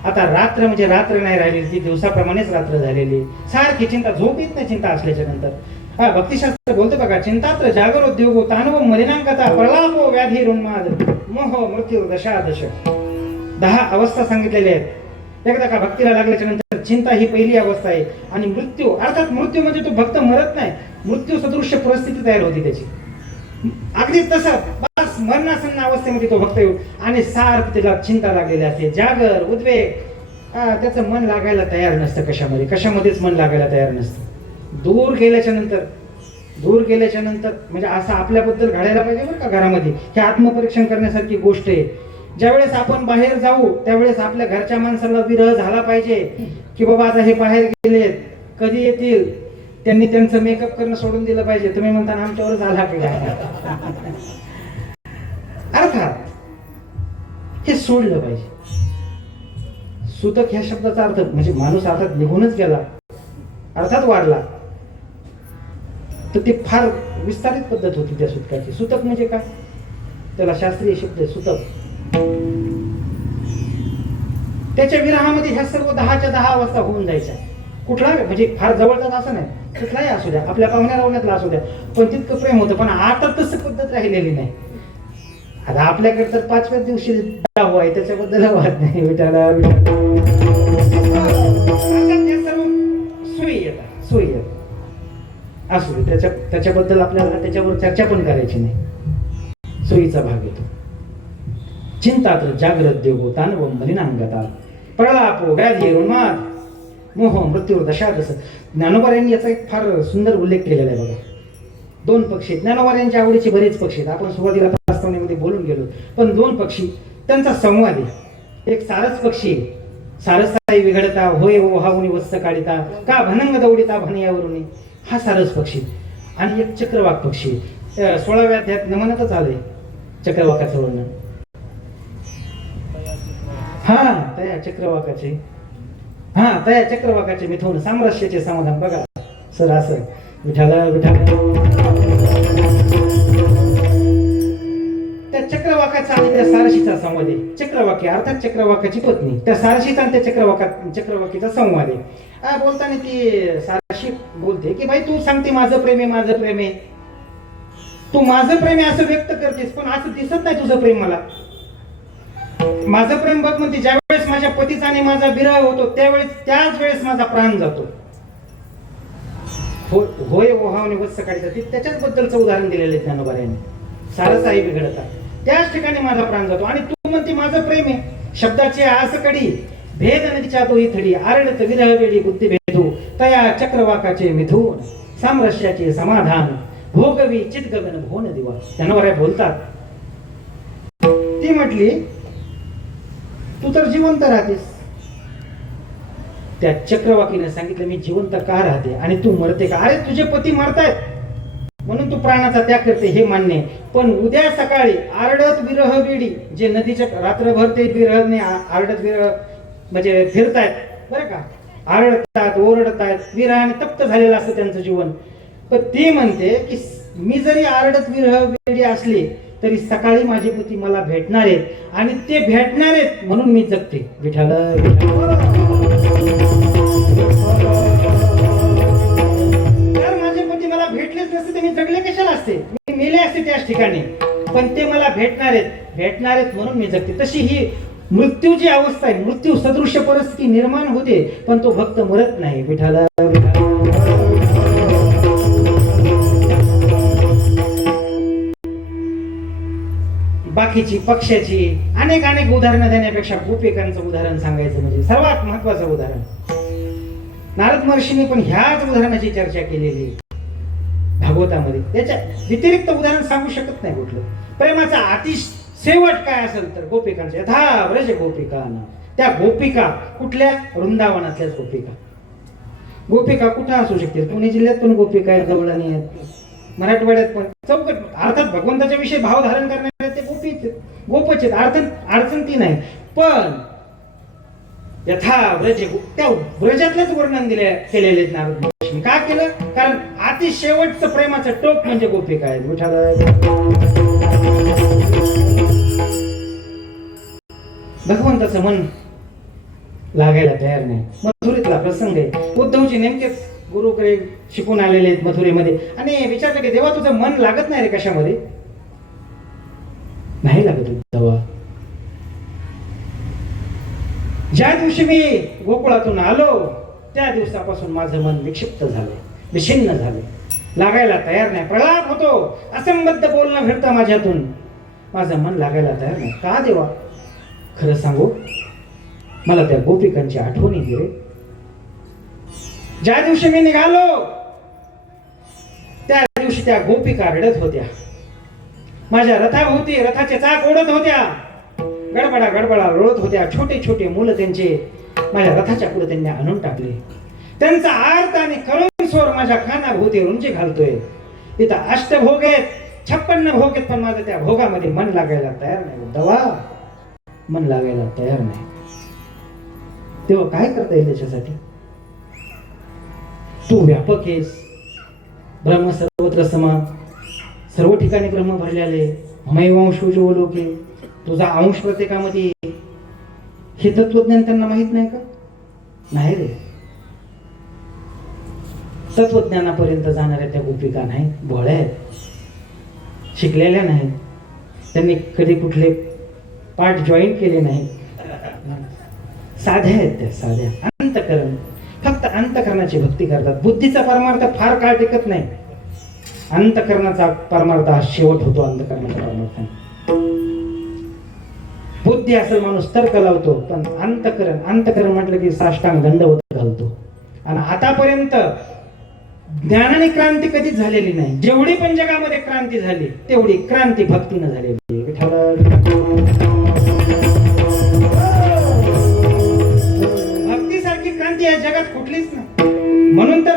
आता रात्र म्हणजे रात्र नाही राहिली, ती दिवसाप्रमाणेच रात्र झालेली. सारखी चिंता, झोप येत नाही चिंता असल्याच्या नंतर. हा भक्तिशास्त्र बोलतो बघा, चिंतात्र जागरोद्योगो तानव मलिनांकता प्रलापो व्याधी ऋन्माद मोह मृत्यू दशादश. 10 अवस्था सांगितलेल्या आहेत. एकदा का भक्तीला लागल्याच्या नंतर चिंता ही पहिली अवस्था आहे. आणि मृत्यू, अर्थात मृत्यू म्हणजे तो भक्त मरत नाही, मृत्यू सदृश्य परिस्थिती तयार होती त्याची. अगदी तसं बस मरणासन्न अवस्थेमध्ये तो भक्त येऊ. आणि सारखं त्याला चिंता लागलेली असते, जागर उद्वेग. त्याचं मन लागायला तयार नसतं कशामध्येच मन लागायला तयार नसतं. दूर गेल्याच्या नंतर म्हणजे असं आपल्याबद्दल घडायला पाहिजे बरं का घरामध्ये. हे आत्मपरीक्षण करण्यासारखी गोष्ट आहे. ज्यावेळेस आपण बाहेर जाऊ त्यावेळेस आपल्या घरच्या माणसाला विरह झाला पाहिजे की बाबा आता हे बाहेर गेलेत, कधी येतील. त्यांनी त्यांचं मेकअप करणं सोडून दिलं पाहिजे. तुम्ही म्हणता आमच्यावर झाला की काय, अर्थात हे सोडलं पाहिजे. सुतक ह्या शब्दाचा अर्थ म्हणजे माणूस अर्थात निघूनच गेला, अर्थात वाढला. तर ती फार विस्तारित पद्धत होती त्या सुतकाची. सुतक म्हणजे काय, त्याला शास्त्रीय शब्द सुतक. त्याच्या विरहामध्ये ह्या सर्व 10च्या 10 अवस्था होऊन जायच्या. कुठला म्हणजे फार जवळचाच असं नाही, कुठलाही असू द्या, आपल्या पाहुण्या रावण्यातला असू द्या, पण तितकं प्रेम होतं. पण आता तसं पद्धत राहिलेली नाही. आता आपल्याकडे तर 5व्या दिवशी दाव आहे, त्याच्याबद्दल वाद नाही. विटाला सोयी असू दे, त्याच्याबद्दल आपल्याला त्याच्यावर चर्चा पण करायची नाही. सोयीचा भाग येतो. चिंतात्र जागृत देवो तानव मलिनांगता प्रलापो व्याधी ऋन्माद मोह मृत्यू दशादश. ज्ञानोबा यांनी याचा एक फार सुंदर उल्लेख केलेला आहे बघा. 2 पक्षी, ज्ञानोबा यांच्या आवडीचे बरेच पक्षी आहेत, आपण सुरुवातीला प्रस्तावनेमध्ये बोलून गेलो. पण 2 पक्षी त्यांचा संवाद आहे. एक सारस पक्षी, सारसाई विघडता होय ओहावुनी वत्स काढिता का भनंग दौडिता भनयावरुनी, हा सारस पक्षी. आणि एक चक्रवाक पक्षी, 16व्या अध्यायात नमनातच आलंय चक्रवाकाचं वर्णन. हा त्या चक्रवाकाचे हा त्या चक्रवाकाचे मिथुन सामरस्याचे समाधान बघा सर असं विठाला विठाला त्या चक्रवाकाचा आणि त्या सारशीचा संवाद आहे. चक्रवाकी अर्थात चक्रवाकाची पत्नी त्या सारशीचा आणि त्या चक्रवाकीचा संवाद आहे. बोलताना ती सारशी बोलते की भाई तू सांगते माझं प्रेम आहे माझं प्रेम आहे, तू माझं प्रेम आहे असं व्यक्त करतेस पण असं दिसत नाही तुझं प्रेम मला. माझं प्रेम बघ म्हणते ज्यावेळेस माझ्या पतीचा आणि माझा विरह होतो त्याच वेळेस माझा प्राण जातो. होय ओहावणे वत्स काढी जाते त्याच्याच बद्दलचं उदाहरण दिलेलं आहे ज्ञानोबाऱ्याने. सारस आई बिघडता त्याच ठिकाणी माझा प्राण जातो आणि तू म्हणते माझं प्रेम आहे. शब्दाचे आस कडी भेद नदीच्या तोही थडी आरडत विरह वेळी बुद्धी भेदू तया चक्रवाकाचे मिथून सामरस्याचे समाधान भोगवी चित गगन भोन दिवा. ज्ञानोबाऱ्या बोलतात ती म्हटली तू तर जिवंत राहतेस. त्या चक्रवाकीने सांगितलं मी जिवंत का राहते आणि तू मरते का. अरे तुझे पती मरतायत म्हणून तू प्राणाचा त्याग करते हे मान्य, पण उद्या सकाळी आरडत विरह वेडी जे नदीच्या रात्रभर ते विरहने आरडत विरह म्हणजे फिरतायत बरं का, आरडतात ओरडतायत विरहाने तप्त झालेलं असतं त्यांचं जीवन. पण ती म्हणते की मी जरी आरडत विरह वेडी असली तरी सकाळी माझे पती मला भेटणार आहेत आणि ते भेटणार आहेत म्हणून मी जगते. विठाला तर माझे पती मला भेटलेच नसते तर मी जगले कशाला असते, मी मेले असते त्याच ठिकाणी. पण ते मला भेटणार आहेत म्हणून मी जगते. तशी ही मृत्यूची अवस्था आहे. मृत्यू सदृश्य परिस्थिती निर्माण होते पण तो भक्त मरत नाही. विठाला बाकीची पक्षाची अनेक उदाहरणं देण्यापेक्षा गोपिकांचं उदाहरण सांगायचं म्हणजे सर्वात महत्वाचं उदाहरण. नारद महर्षींनी पण ह्याच उदाहरणाची चर्चा केलेली भागवतामध्ये. त्याच्या व्यतिरिक्त उदाहरण सांगू शकत नाही कुठलं. प्रेमाचा शेवट काय असेल तर गोपिकांचं यथा व्रज गोपिका. त्या गोपिका कुठल्या वृंदावनातल्याच गोपिका. गोपिका कुठं असू शकते. पुणे जिल्ह्यात पण गोपिका आहेत, गवळणी आहेत, मराठवाड्यात पण चौकट अर्थात भगवंताच्या विषयी भाव धारण करणारे ते गोपच आहेत. अडचण ती नाही. पण यथा व्रज त्या व्रजातलंच वर्णन केलेले नारद महर्षींनी. का केलं, कारण अति शेवटचं प्रेमाचं टोक म्हणजे गोपिका आहेत. भगवंताचं मन लागायला तयार नाही. मथुरेतला प्रसंग आहे. उद्धवजी नेमकेच गुरुकडे शिकून आलेले आहेत मथुरेमध्ये आणि विचारलं की देवा तुझं मन लागत नाही रे कशामध्ये. नाही लागत उद्धवा. ज्या दिवशी मी गोकुळातून आलो त्या दिवसापासून माझं मन विक्षिप्त झालं, विछिन्न झालं, लागायला तयार नाही. प्रलाप होतो, असंबद्ध बोलणं घडतं माझ्यातून, माझं मन लागायला तयार नाही. का देवा. खरं सांगू मला त्या गोपिकांची आठवण येते रे. ज्या दिवशी मी निघालो त्या दिवशी त्या गोपिका रडत होत्या. माझ्या रथाभोवती रथाचे चाक ओढत होत्या, गडबडा रोळत होत्या. छोटे छोटे मुलं त्यांचे माझ्या रथाच्या पुढे त्यांनी आणून टाकले. त्यांचा आर्त आणि करुण स्वर माझ्या कानाभोवती रुंजी घालतोय. तिथं अष्टभोग आहेत, 56 भोग आहेत, पण माझं त्या भोगामध्ये मन लागायला तयार नाही. दवा मन लागायला तयार नाही. तेव्हा काय करता येईल त्याच्यासाठी. तू व्यापक आहेस, ब्रह्म सर्वत्र समान, सर्व ठिकाणी ब्रह्म भरलेले, ममैवांशो लोके, तुझा अंश प्रत्येकामध्ये. हे तत्वज्ञान त्यांना माहित नाही का. नाही रे. तत्वज्ञानापर्यंत जाणाऱ्या त्या गोपिका नाही, भोळ्या आहेत, शिकलेल्या नाहीत, त्यांनी कधी कुठले पाठ जॉईन केले नाही, साध्या आहेत त्या, साध्या. अंतकरण, फक्त अंतकरणाची भक्ती करतात. बुद्धीचा परमार्थ फार काळ टिकत नाही. अंतकरणाचा परमार्थ हा शेवट होतो. अंतकरणाचा परमार्थ बुद्धी असेल माणूस तर्क लावतो, पण अंतकरण म्हटलं की साष्टांग दंडवत घालतो. आणि आतापर्यंत ज्ञानाने क्रांती कधीच झालेली नाही. जेवढी पण जगामध्ये क्रांती झाली तेवढी क्रांती भक्तीनं झालेली. भक्तीसारखी क्रांती या जगात कुठलीच नाही. म्हणून तर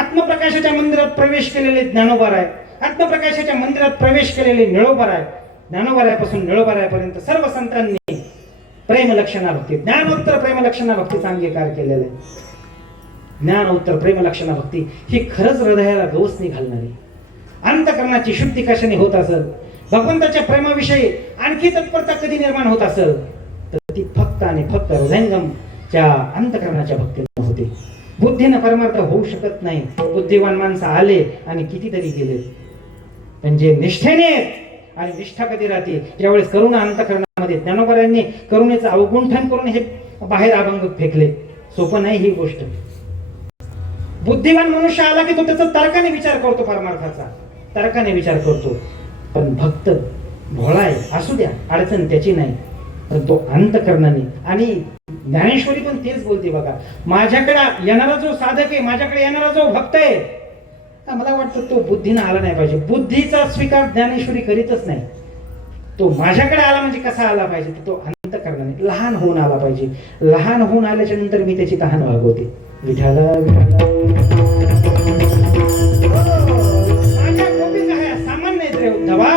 आत्मप्रकाशाच्या मंदिरात प्रवेश केलेले ज्ञानोबाराय, आत्मप्रकाशाच्या मंदिरात प्रवेश केलेले निळोबाराय, ज्ञानोबारायापासून निळोबारायापर्यंत सर्व संतांनी प्रेमलक्षणा भक्ती, ज्ञानोत्तर प्रेमलक्षणा भक्तीचा अंगीकार केलेला आहे. ज्ञानोत्तर प्रेमलक्षणा भक्ती ही खरंच हृदयाला गवसणी घालणारी, अंतःकरणाची शुद्धी कशाने होत असेल, भगवंताच्या प्रेमाविषयी आणखी तत्परता कधी निर्माण होत असेल, तर ती फक्त आणि फक्त हृदयंगमच्या अंतःकरणाच्या भक्तीने होते. बुद्धीनं परमार्थ होऊ शकत नाही. बुद्धिवान माणसं आले आणि कितीतरी गेले, पण जे निष्ठेने आणि निष्ठा कधी राहते, ज्यावेळेस करुणा अंतःकरणामध्ये, ज्ञानोबरांनी करुणेचं अवगुंठन करून हे बाहेर अभंग फेकले. सोपं नाही ही गोष्ट. बुद्धिवान मनुष्य आला की तो त्याचा तर्काने विचार करतो, परमार्थाचा तर्काने विचार करतो. पण भक्त भोळा आहे, असू द्या, अडचण त्याची नाही, पण तो अंतःकरणाने. आणि ज्ञानेश्वरी पण तेच बोलते बघा, माझ्याकडे येणारा जो साधक आहे, माझ्याकडे येणारा जो भक्त आहे, मला वाटतं तो बुद्धीनं आला नाही पाहिजे. बुद्धीचा स्वीकार ज्ञानेश्वरी करीतच नाही. तो माझ्याकडे आला म्हणजे कसा आला पाहिजे, तर तो अंतःकरणाने लहान होऊन आला पाहिजे. लहान होऊन आल्याच्या नंतर मी त्याची तहान भागवते. विठाला विठाला माझ्या गोपिका ह्या सामान्य आहेत रे उद्धवा,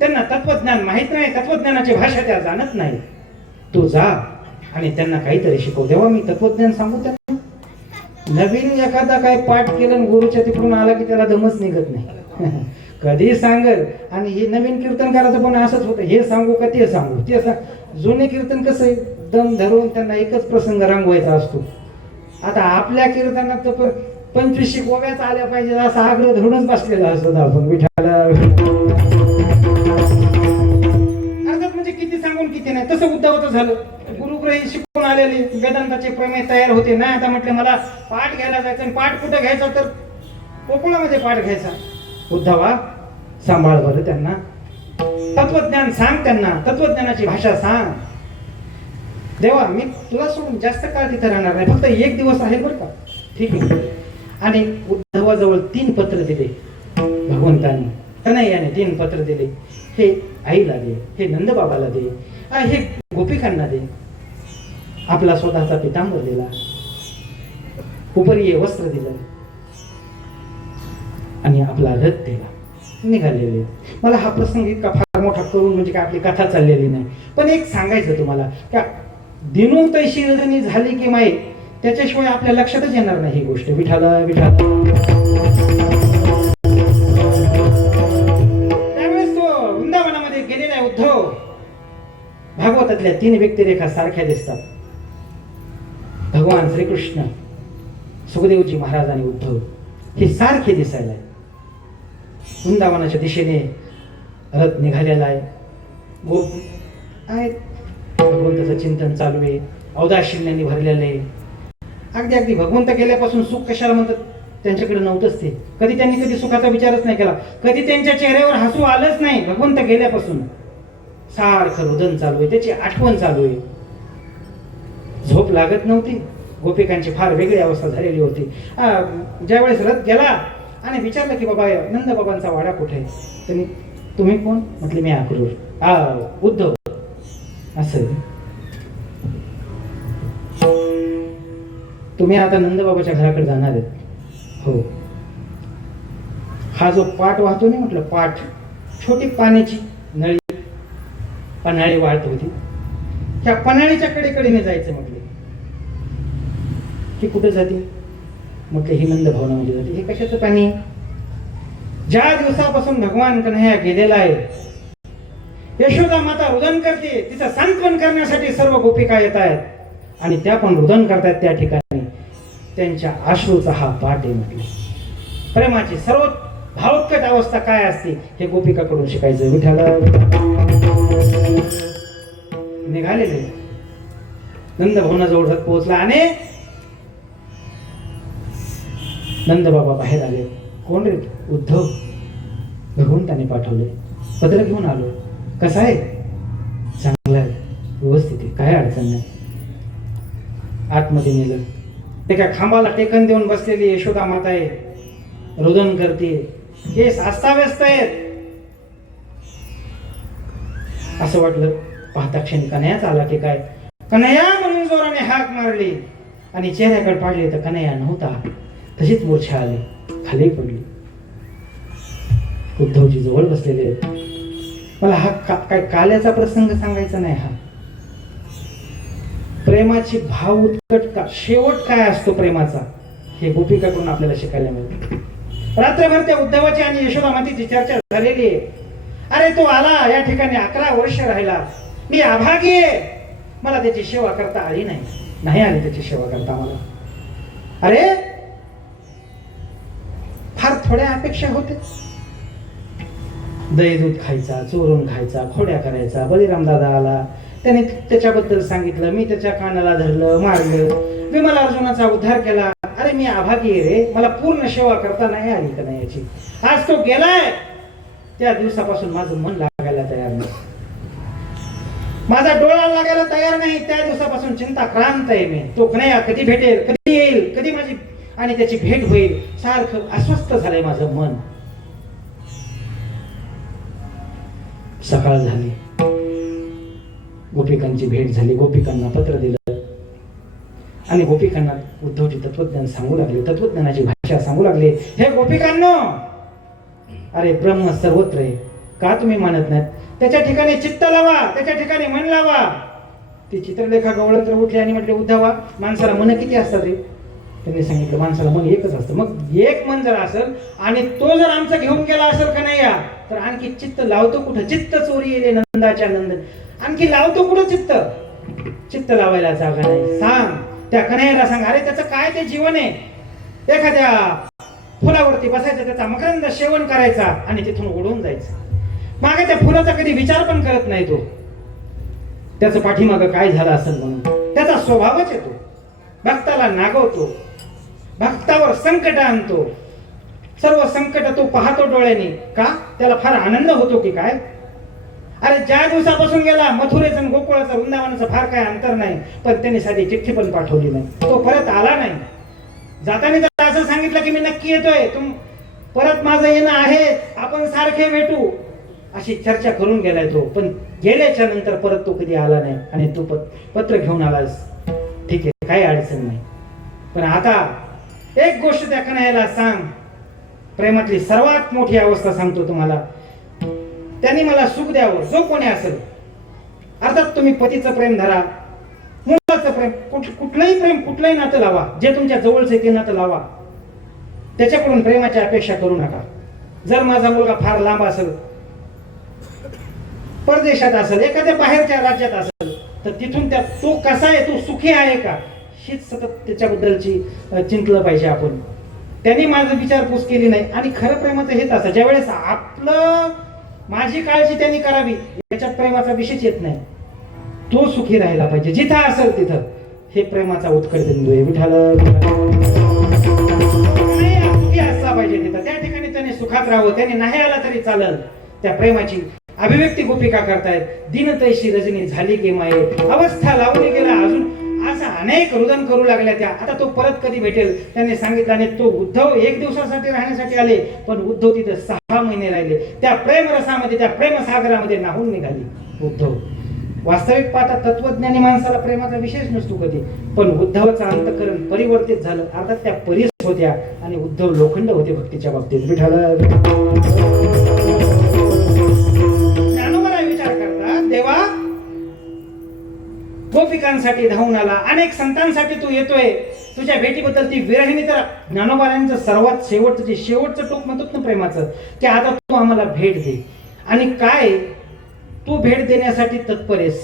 त्यांना तत्वज्ञान माहित नाही, तत्वज्ञानाची भाषा त्या जाणत नाही. तू जा आणि त्यांना काहीतरी शिकव. तेव्हा मी तत्वज्ञान सांगू त्यांना. नवीन एखादा काय पाठ केलं गुरुच्या तिकडून आला की त्याला दमच निघत नाही. कधी सांगल. आणि हे नवीन कीर्तन करायचं पण असंच होतं, हे सांगू का ते सांगू, ते सांग. जुने कीर्तन कसं आहे, दम धरून त्यांना एकच प्रसंग रंगवायचा असतो. आता आपल्या कीर्तनात तर 25 गोव्याच आल्या पाहिजे असा आग्रह धरूनच बसलेला असतो आपण. विठाला अर्थात म्हणजे किती सांगून किती नाही, तसं उद्धवचं झालं. गुरुग्रही शिकून आलेले वेदांताचे प्रमेय तयार होते ना. आता म्हटले मला पाठ घ्यायला जायचं, आणि पाठ कुठं घ्यायचा, तर कोकणामध्ये पाठ घ्यायचा. उद्धवा सांभाळ बरं त्यांना, तत्वज्ञान सांग त्यांना, तत्वज्ञानाची भाषा सांग. देवा मी तुला सोडून जास्त काळ तिथे राहणार नाही, फक्त 1 दिवस आहे बरं का, ठीक आहे. आणि उद्धवाजवळ 3 पत्र दिले भगवंतांनी, कन्हैयाने 3 पत्र दिले. हे आईला दे, हे नंदबाबाला दे, हे गोपिकांना दे. आपला स्वतःचा पितांबर दिला, उपरीय वस्त्र दिलं, आणि आपला रथ दिला. निघालेले. मला हा प्रसंग इतका फार मोठा करून म्हणजे काय आपली कथा चाललेली नाही, पण एक सांगायचं तुम्हाला का दिनू तैशी रजनी झाली की माई, त्याच्याशिवाय आपल्या लक्षातच येणार नाही ही गोष्ट. विठाला विठाला त्यावेळेस तो वृंदावनामध्ये गेलेला आहे उद्धव. भागवतातल्या 3 व्यक्तिरेखा सारख्या दिसतात. भगवान श्रीकृष्ण, सुखदेवजी महाराज आणि उद्धव हे सारखे दिसायला आहे. वृंदावनाच्या दिशेने रथ निघालेला आहे. गोप आहेत, भगवंताचं चिंतन चालू आहे, औदाशिन्याने भरलेलं आहे. अगदी भगवंत गेल्यापासून सुख कशाला म्हणतात, त्यांच्याकडे नव्हतंच ते. कधी त्यांनी कधी सुखाचा विचारच नाही केला, कधी त्यांच्या चेहऱ्यावर हसू आलंच नाही. भगवंत गेल्यापासून सारखं रुदन चालू आहे, त्याची आठवण चालू आहे. झोप लागत नव्हती. गोपिकांची फार वेगळी अवस्था झालेली होती. ज्यावेळेस रथ गेला आणि विचारलं की बाबा नंदबाबांचा वाडा कुठे आहे, त्यांनी तुम्ही कोण म्हटले, मी अक्रूर, उद्धव. असं तुम्ही आता नंदबाबाच्या घराकडे जाणार आहेत? हो. हा जो पाट वाहतो नाही म्हटलं, पाट, छोटी पाण्याची नळी, पन्हाळी वाहत होती. ह्या पन्हाळीच्या कडेकडेने जायचं म्हटले. की कुठे जाते म्हटले, ही नंद भवनामध्ये जाते. हे कशाचं पाणी? ज्या दिवसापासून भगवान कन्हैया गेलेला आहे, यशोदा माता रुदन करते, तिचं सांत्वन करण्यासाठी सर्व गोपिका येत आहेत, आणि त्या पण रुदन करतात त्या ठिकाणी. त्यांच्या अश्रूचा हा पाठ आहे म्हटले. प्रेमाची सर्व भावोत्कट अवस्था काय असते हे गोपिकाकडून शिकायचं. विठाला निघालेले नंद भवनाजवळ रथ पोहोचला आणि नंदबाबा बाहेर आले. कोण रे? उद्धव. भगवंताने पाठवले, पत्र घेऊन आलो. कसा आहे? चांगला आहे, व्यवस्थित आहे, काय अडचण नाही. आतमध्ये नेलं. ते काय खांबाला टेकन देऊन बसलेली यशोदा माता आहे, रुदन करते, केस अस्ताव्यस्त आहेत. असं वाटलं. पाहता क्षणी कन्हैयाच आला की काय. कन्हैया म्हणून जोराने हाक मारली आणि चेहऱ्याकडे पाडले तर कन्हैया नव्हता. तशीच मूर्छा आली, खाली पडली. उद्धवजी जवळ बसलेले. मला हा काय काल्याचा प्रसंग सांगायचा नाही. हा प्रेमाची भाव उत्कटता शेवट काय असतो प्रेमाचा हे गोपिकाकडून आपल्याला शिकायला मिळतं. रात्रभर त्या उद्धवाची आणि यशोदा मातेची चर्चा झालेली आहे. अरे तो आला या ठिकाणी 11 वर्ष राहिला, मी अभागी आहे, मला त्याची सेवा करता आली नाही आली त्याची सेवा करता मला. अरे फार थोड्या अपेक्षा होते. दही दूध खायचा, चोरून खायचा, खोड्या करायचा. बळीराम दादा आला, त्याने त्याच्याबद्दल सांगितलं, मी त्याच्या कानाला धरलं, मारलं, विमला अर्जुनाचा उद्धार केला. अरे मी अभागी आहे रे, मला पूर्ण सेवा करता नाही आली का नाही याची. आज तो गेलाय, त्या दिवसापासून माझं मन लागायला तयार नाही, माझा डोळा लागायला तयार नाही. त्या दिवसापासून चिंताक्रांत आहे मी. तो कन्हैया कधी भेटेल, कधी येईल, कधी माझी आणि त्याची भेट होईल, सारखं अस्वस्थ झालंय माझं मन. सकाळ झाली, गोपिकांची भेट झाली, गोपिकांना पत्र दिलं आणि गोपिकांना उद्धवजी तत्वज्ञान सांगू लागले, तत्वज्ञानाची भाषा सांगू लागले. हे गोपिकांनो, अरे ब्रह्म सर्वत्र आहे, का तुम्ही मानत नाहीत? त्याच्या ठिकाणी चित्त लावा, त्याच्या ठिकाणी मन लावा. ती चित्रलेखा गवळत्र उठली आणि म्हटले, उद्धवा माणसाला मन किती असतात रे? त्यांनी सांगितलं, माणसाला मन एकच असतं. मग एक मन जर असेल आणि तो जर आमचं घेऊन गेला असेल का नाही या, तर आणखी चित्त लावतो कुठं? चित्त चोरी येले नंदाच्या नंदन, आणखी लावतो कुठं चित्त? चित्त लावायला जागा नाही. सांग त्या कन्हैयाला, सांग. अरे त्याचं काय ते जीवन आहे, एखाद्या फुलावरती बसायचं, त्याचा मकरंद सेवन करायचा आणि तिथून उडून जायचं. मागे त्या फुलाचा कधी विचार पण करत नाही तो, त्याचं पाठीमागं काय झालं असेल म्हणून. त्याचा स्वभावच येतो, भक्ताला नागवतो, भक्तावर संकट आणतो. सर्व संकट तो पाहतो डोळ्याने. का? त्याला फार आनंद होतो की काय? अरे ज्या दिवसापासून गेला, मथुरेचं आणि गोकुळाचं वृंदावनाचं फार काय अंतर नाही, पण त्यांनी साधी चिठ्ठी पण पाठवली नाही. तो परत आला नाही. जाताना तर असं सांगितलं की मी नक्की येतोय, परत माझं येणं आहे, आपण सारखे भेटू, अशी चर्चा करून गेलाय तो. पण गेल्याच्या नंतर परत तो कधी आला नाही. आणि तू पत्र घेऊन आलास, ठीक आहे, काही अडचण नाही. पण आता एक गोष्ट त्या कन्हैयाला सांग, प्रेमातली सर्वात मोठी अवस्था सांगतो तुम्हाला. त्यांनी मला सुख द्यावं, जो कोणी असेल. अर्थात तुम्ही पतीचं प्रेम धरा, मुलाचं प्रेम, कुठलंही प्रेम, कुठलंही नातं लावा, जे तुमच्या जवळचे ते नातं लावा. त्याच्याकडून प्रेमाची अपेक्षा करू नका. जर माझा मुलगा फार लांब असेल, परदेशात असेल, एखाद्या बाहेरच्या राज्यात असेल, तर तिथून तो कसा आहे, तो सुखी आहे का, हीच सतत त्याच्याबद्दलची चिंतलं पाहिजे आपण. त्यांनी माझं विचारपूस केली नाही. आणि खरं प्रेमाचं हेच असं, ज्यावेळेस आपलं माझी काळजी त्यांनी करावी, याच्यात प्रेमाचा विषयच येत नाही. तो सुखी राहायला पाहिजे जिथं असेल तिथं. हे प्रेमाचा उत्कट बिंदू आहे. सुखी असला पाहिजे तिथं, त्या ठिकाणी त्याने सुखात राहावं. त्याने नाही आला तरी चालेल. त्या प्रेमाची अभिव्यक्ती गोपिका करतायत. दिनतैशी रजनी झाली की माये, अवस्था लावली गेला, अजून असं अनेक रुदन करू लागल्या त्या. आता तो परत कधी भेटेल त्यांनी सांगितलं. आणि तो उद्धव 1 दिवसासाठी राहण्यासाठी आले, पण उद्धव तिथे 6 महिने राहिले. त्या प्रेमरसामध्ये, त्या प्रेमसागरामध्ये नाहून निघाली उद्धव. वास्तविक पाहता तत्वज्ञानी माणसाला प्रेमाचा विशेष नसतो कधी, पण उद्धवाचं अंतःकरण परिवर्तित झालं. अर्थात त्या परीस होत्या आणि उद्धव लोखंड होते भक्तीच्या बाबतीत. विठाला ज्ञानोबा विचार करतात, देवा गोपिकांसाठी धावून आला, अनेक संतांसाठी तू येतोय, तुझ्या भेटीबद्दल ती विरहिणी. तर ज्ञानोबारांचं सर्वात शेवटचं टोक म्हणतात ना प्रेमाचं, की आता तू आम्हाला भेट दे. आणि काय तू भेट देण्यासाठी तत्पर आहेस,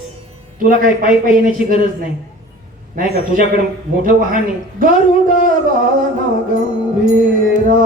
तुला काही पायी येण्याची गरज नाही, नाही का? तुझ्याकडे मोठं वाहन आहे, गरुड बाण गंभीरा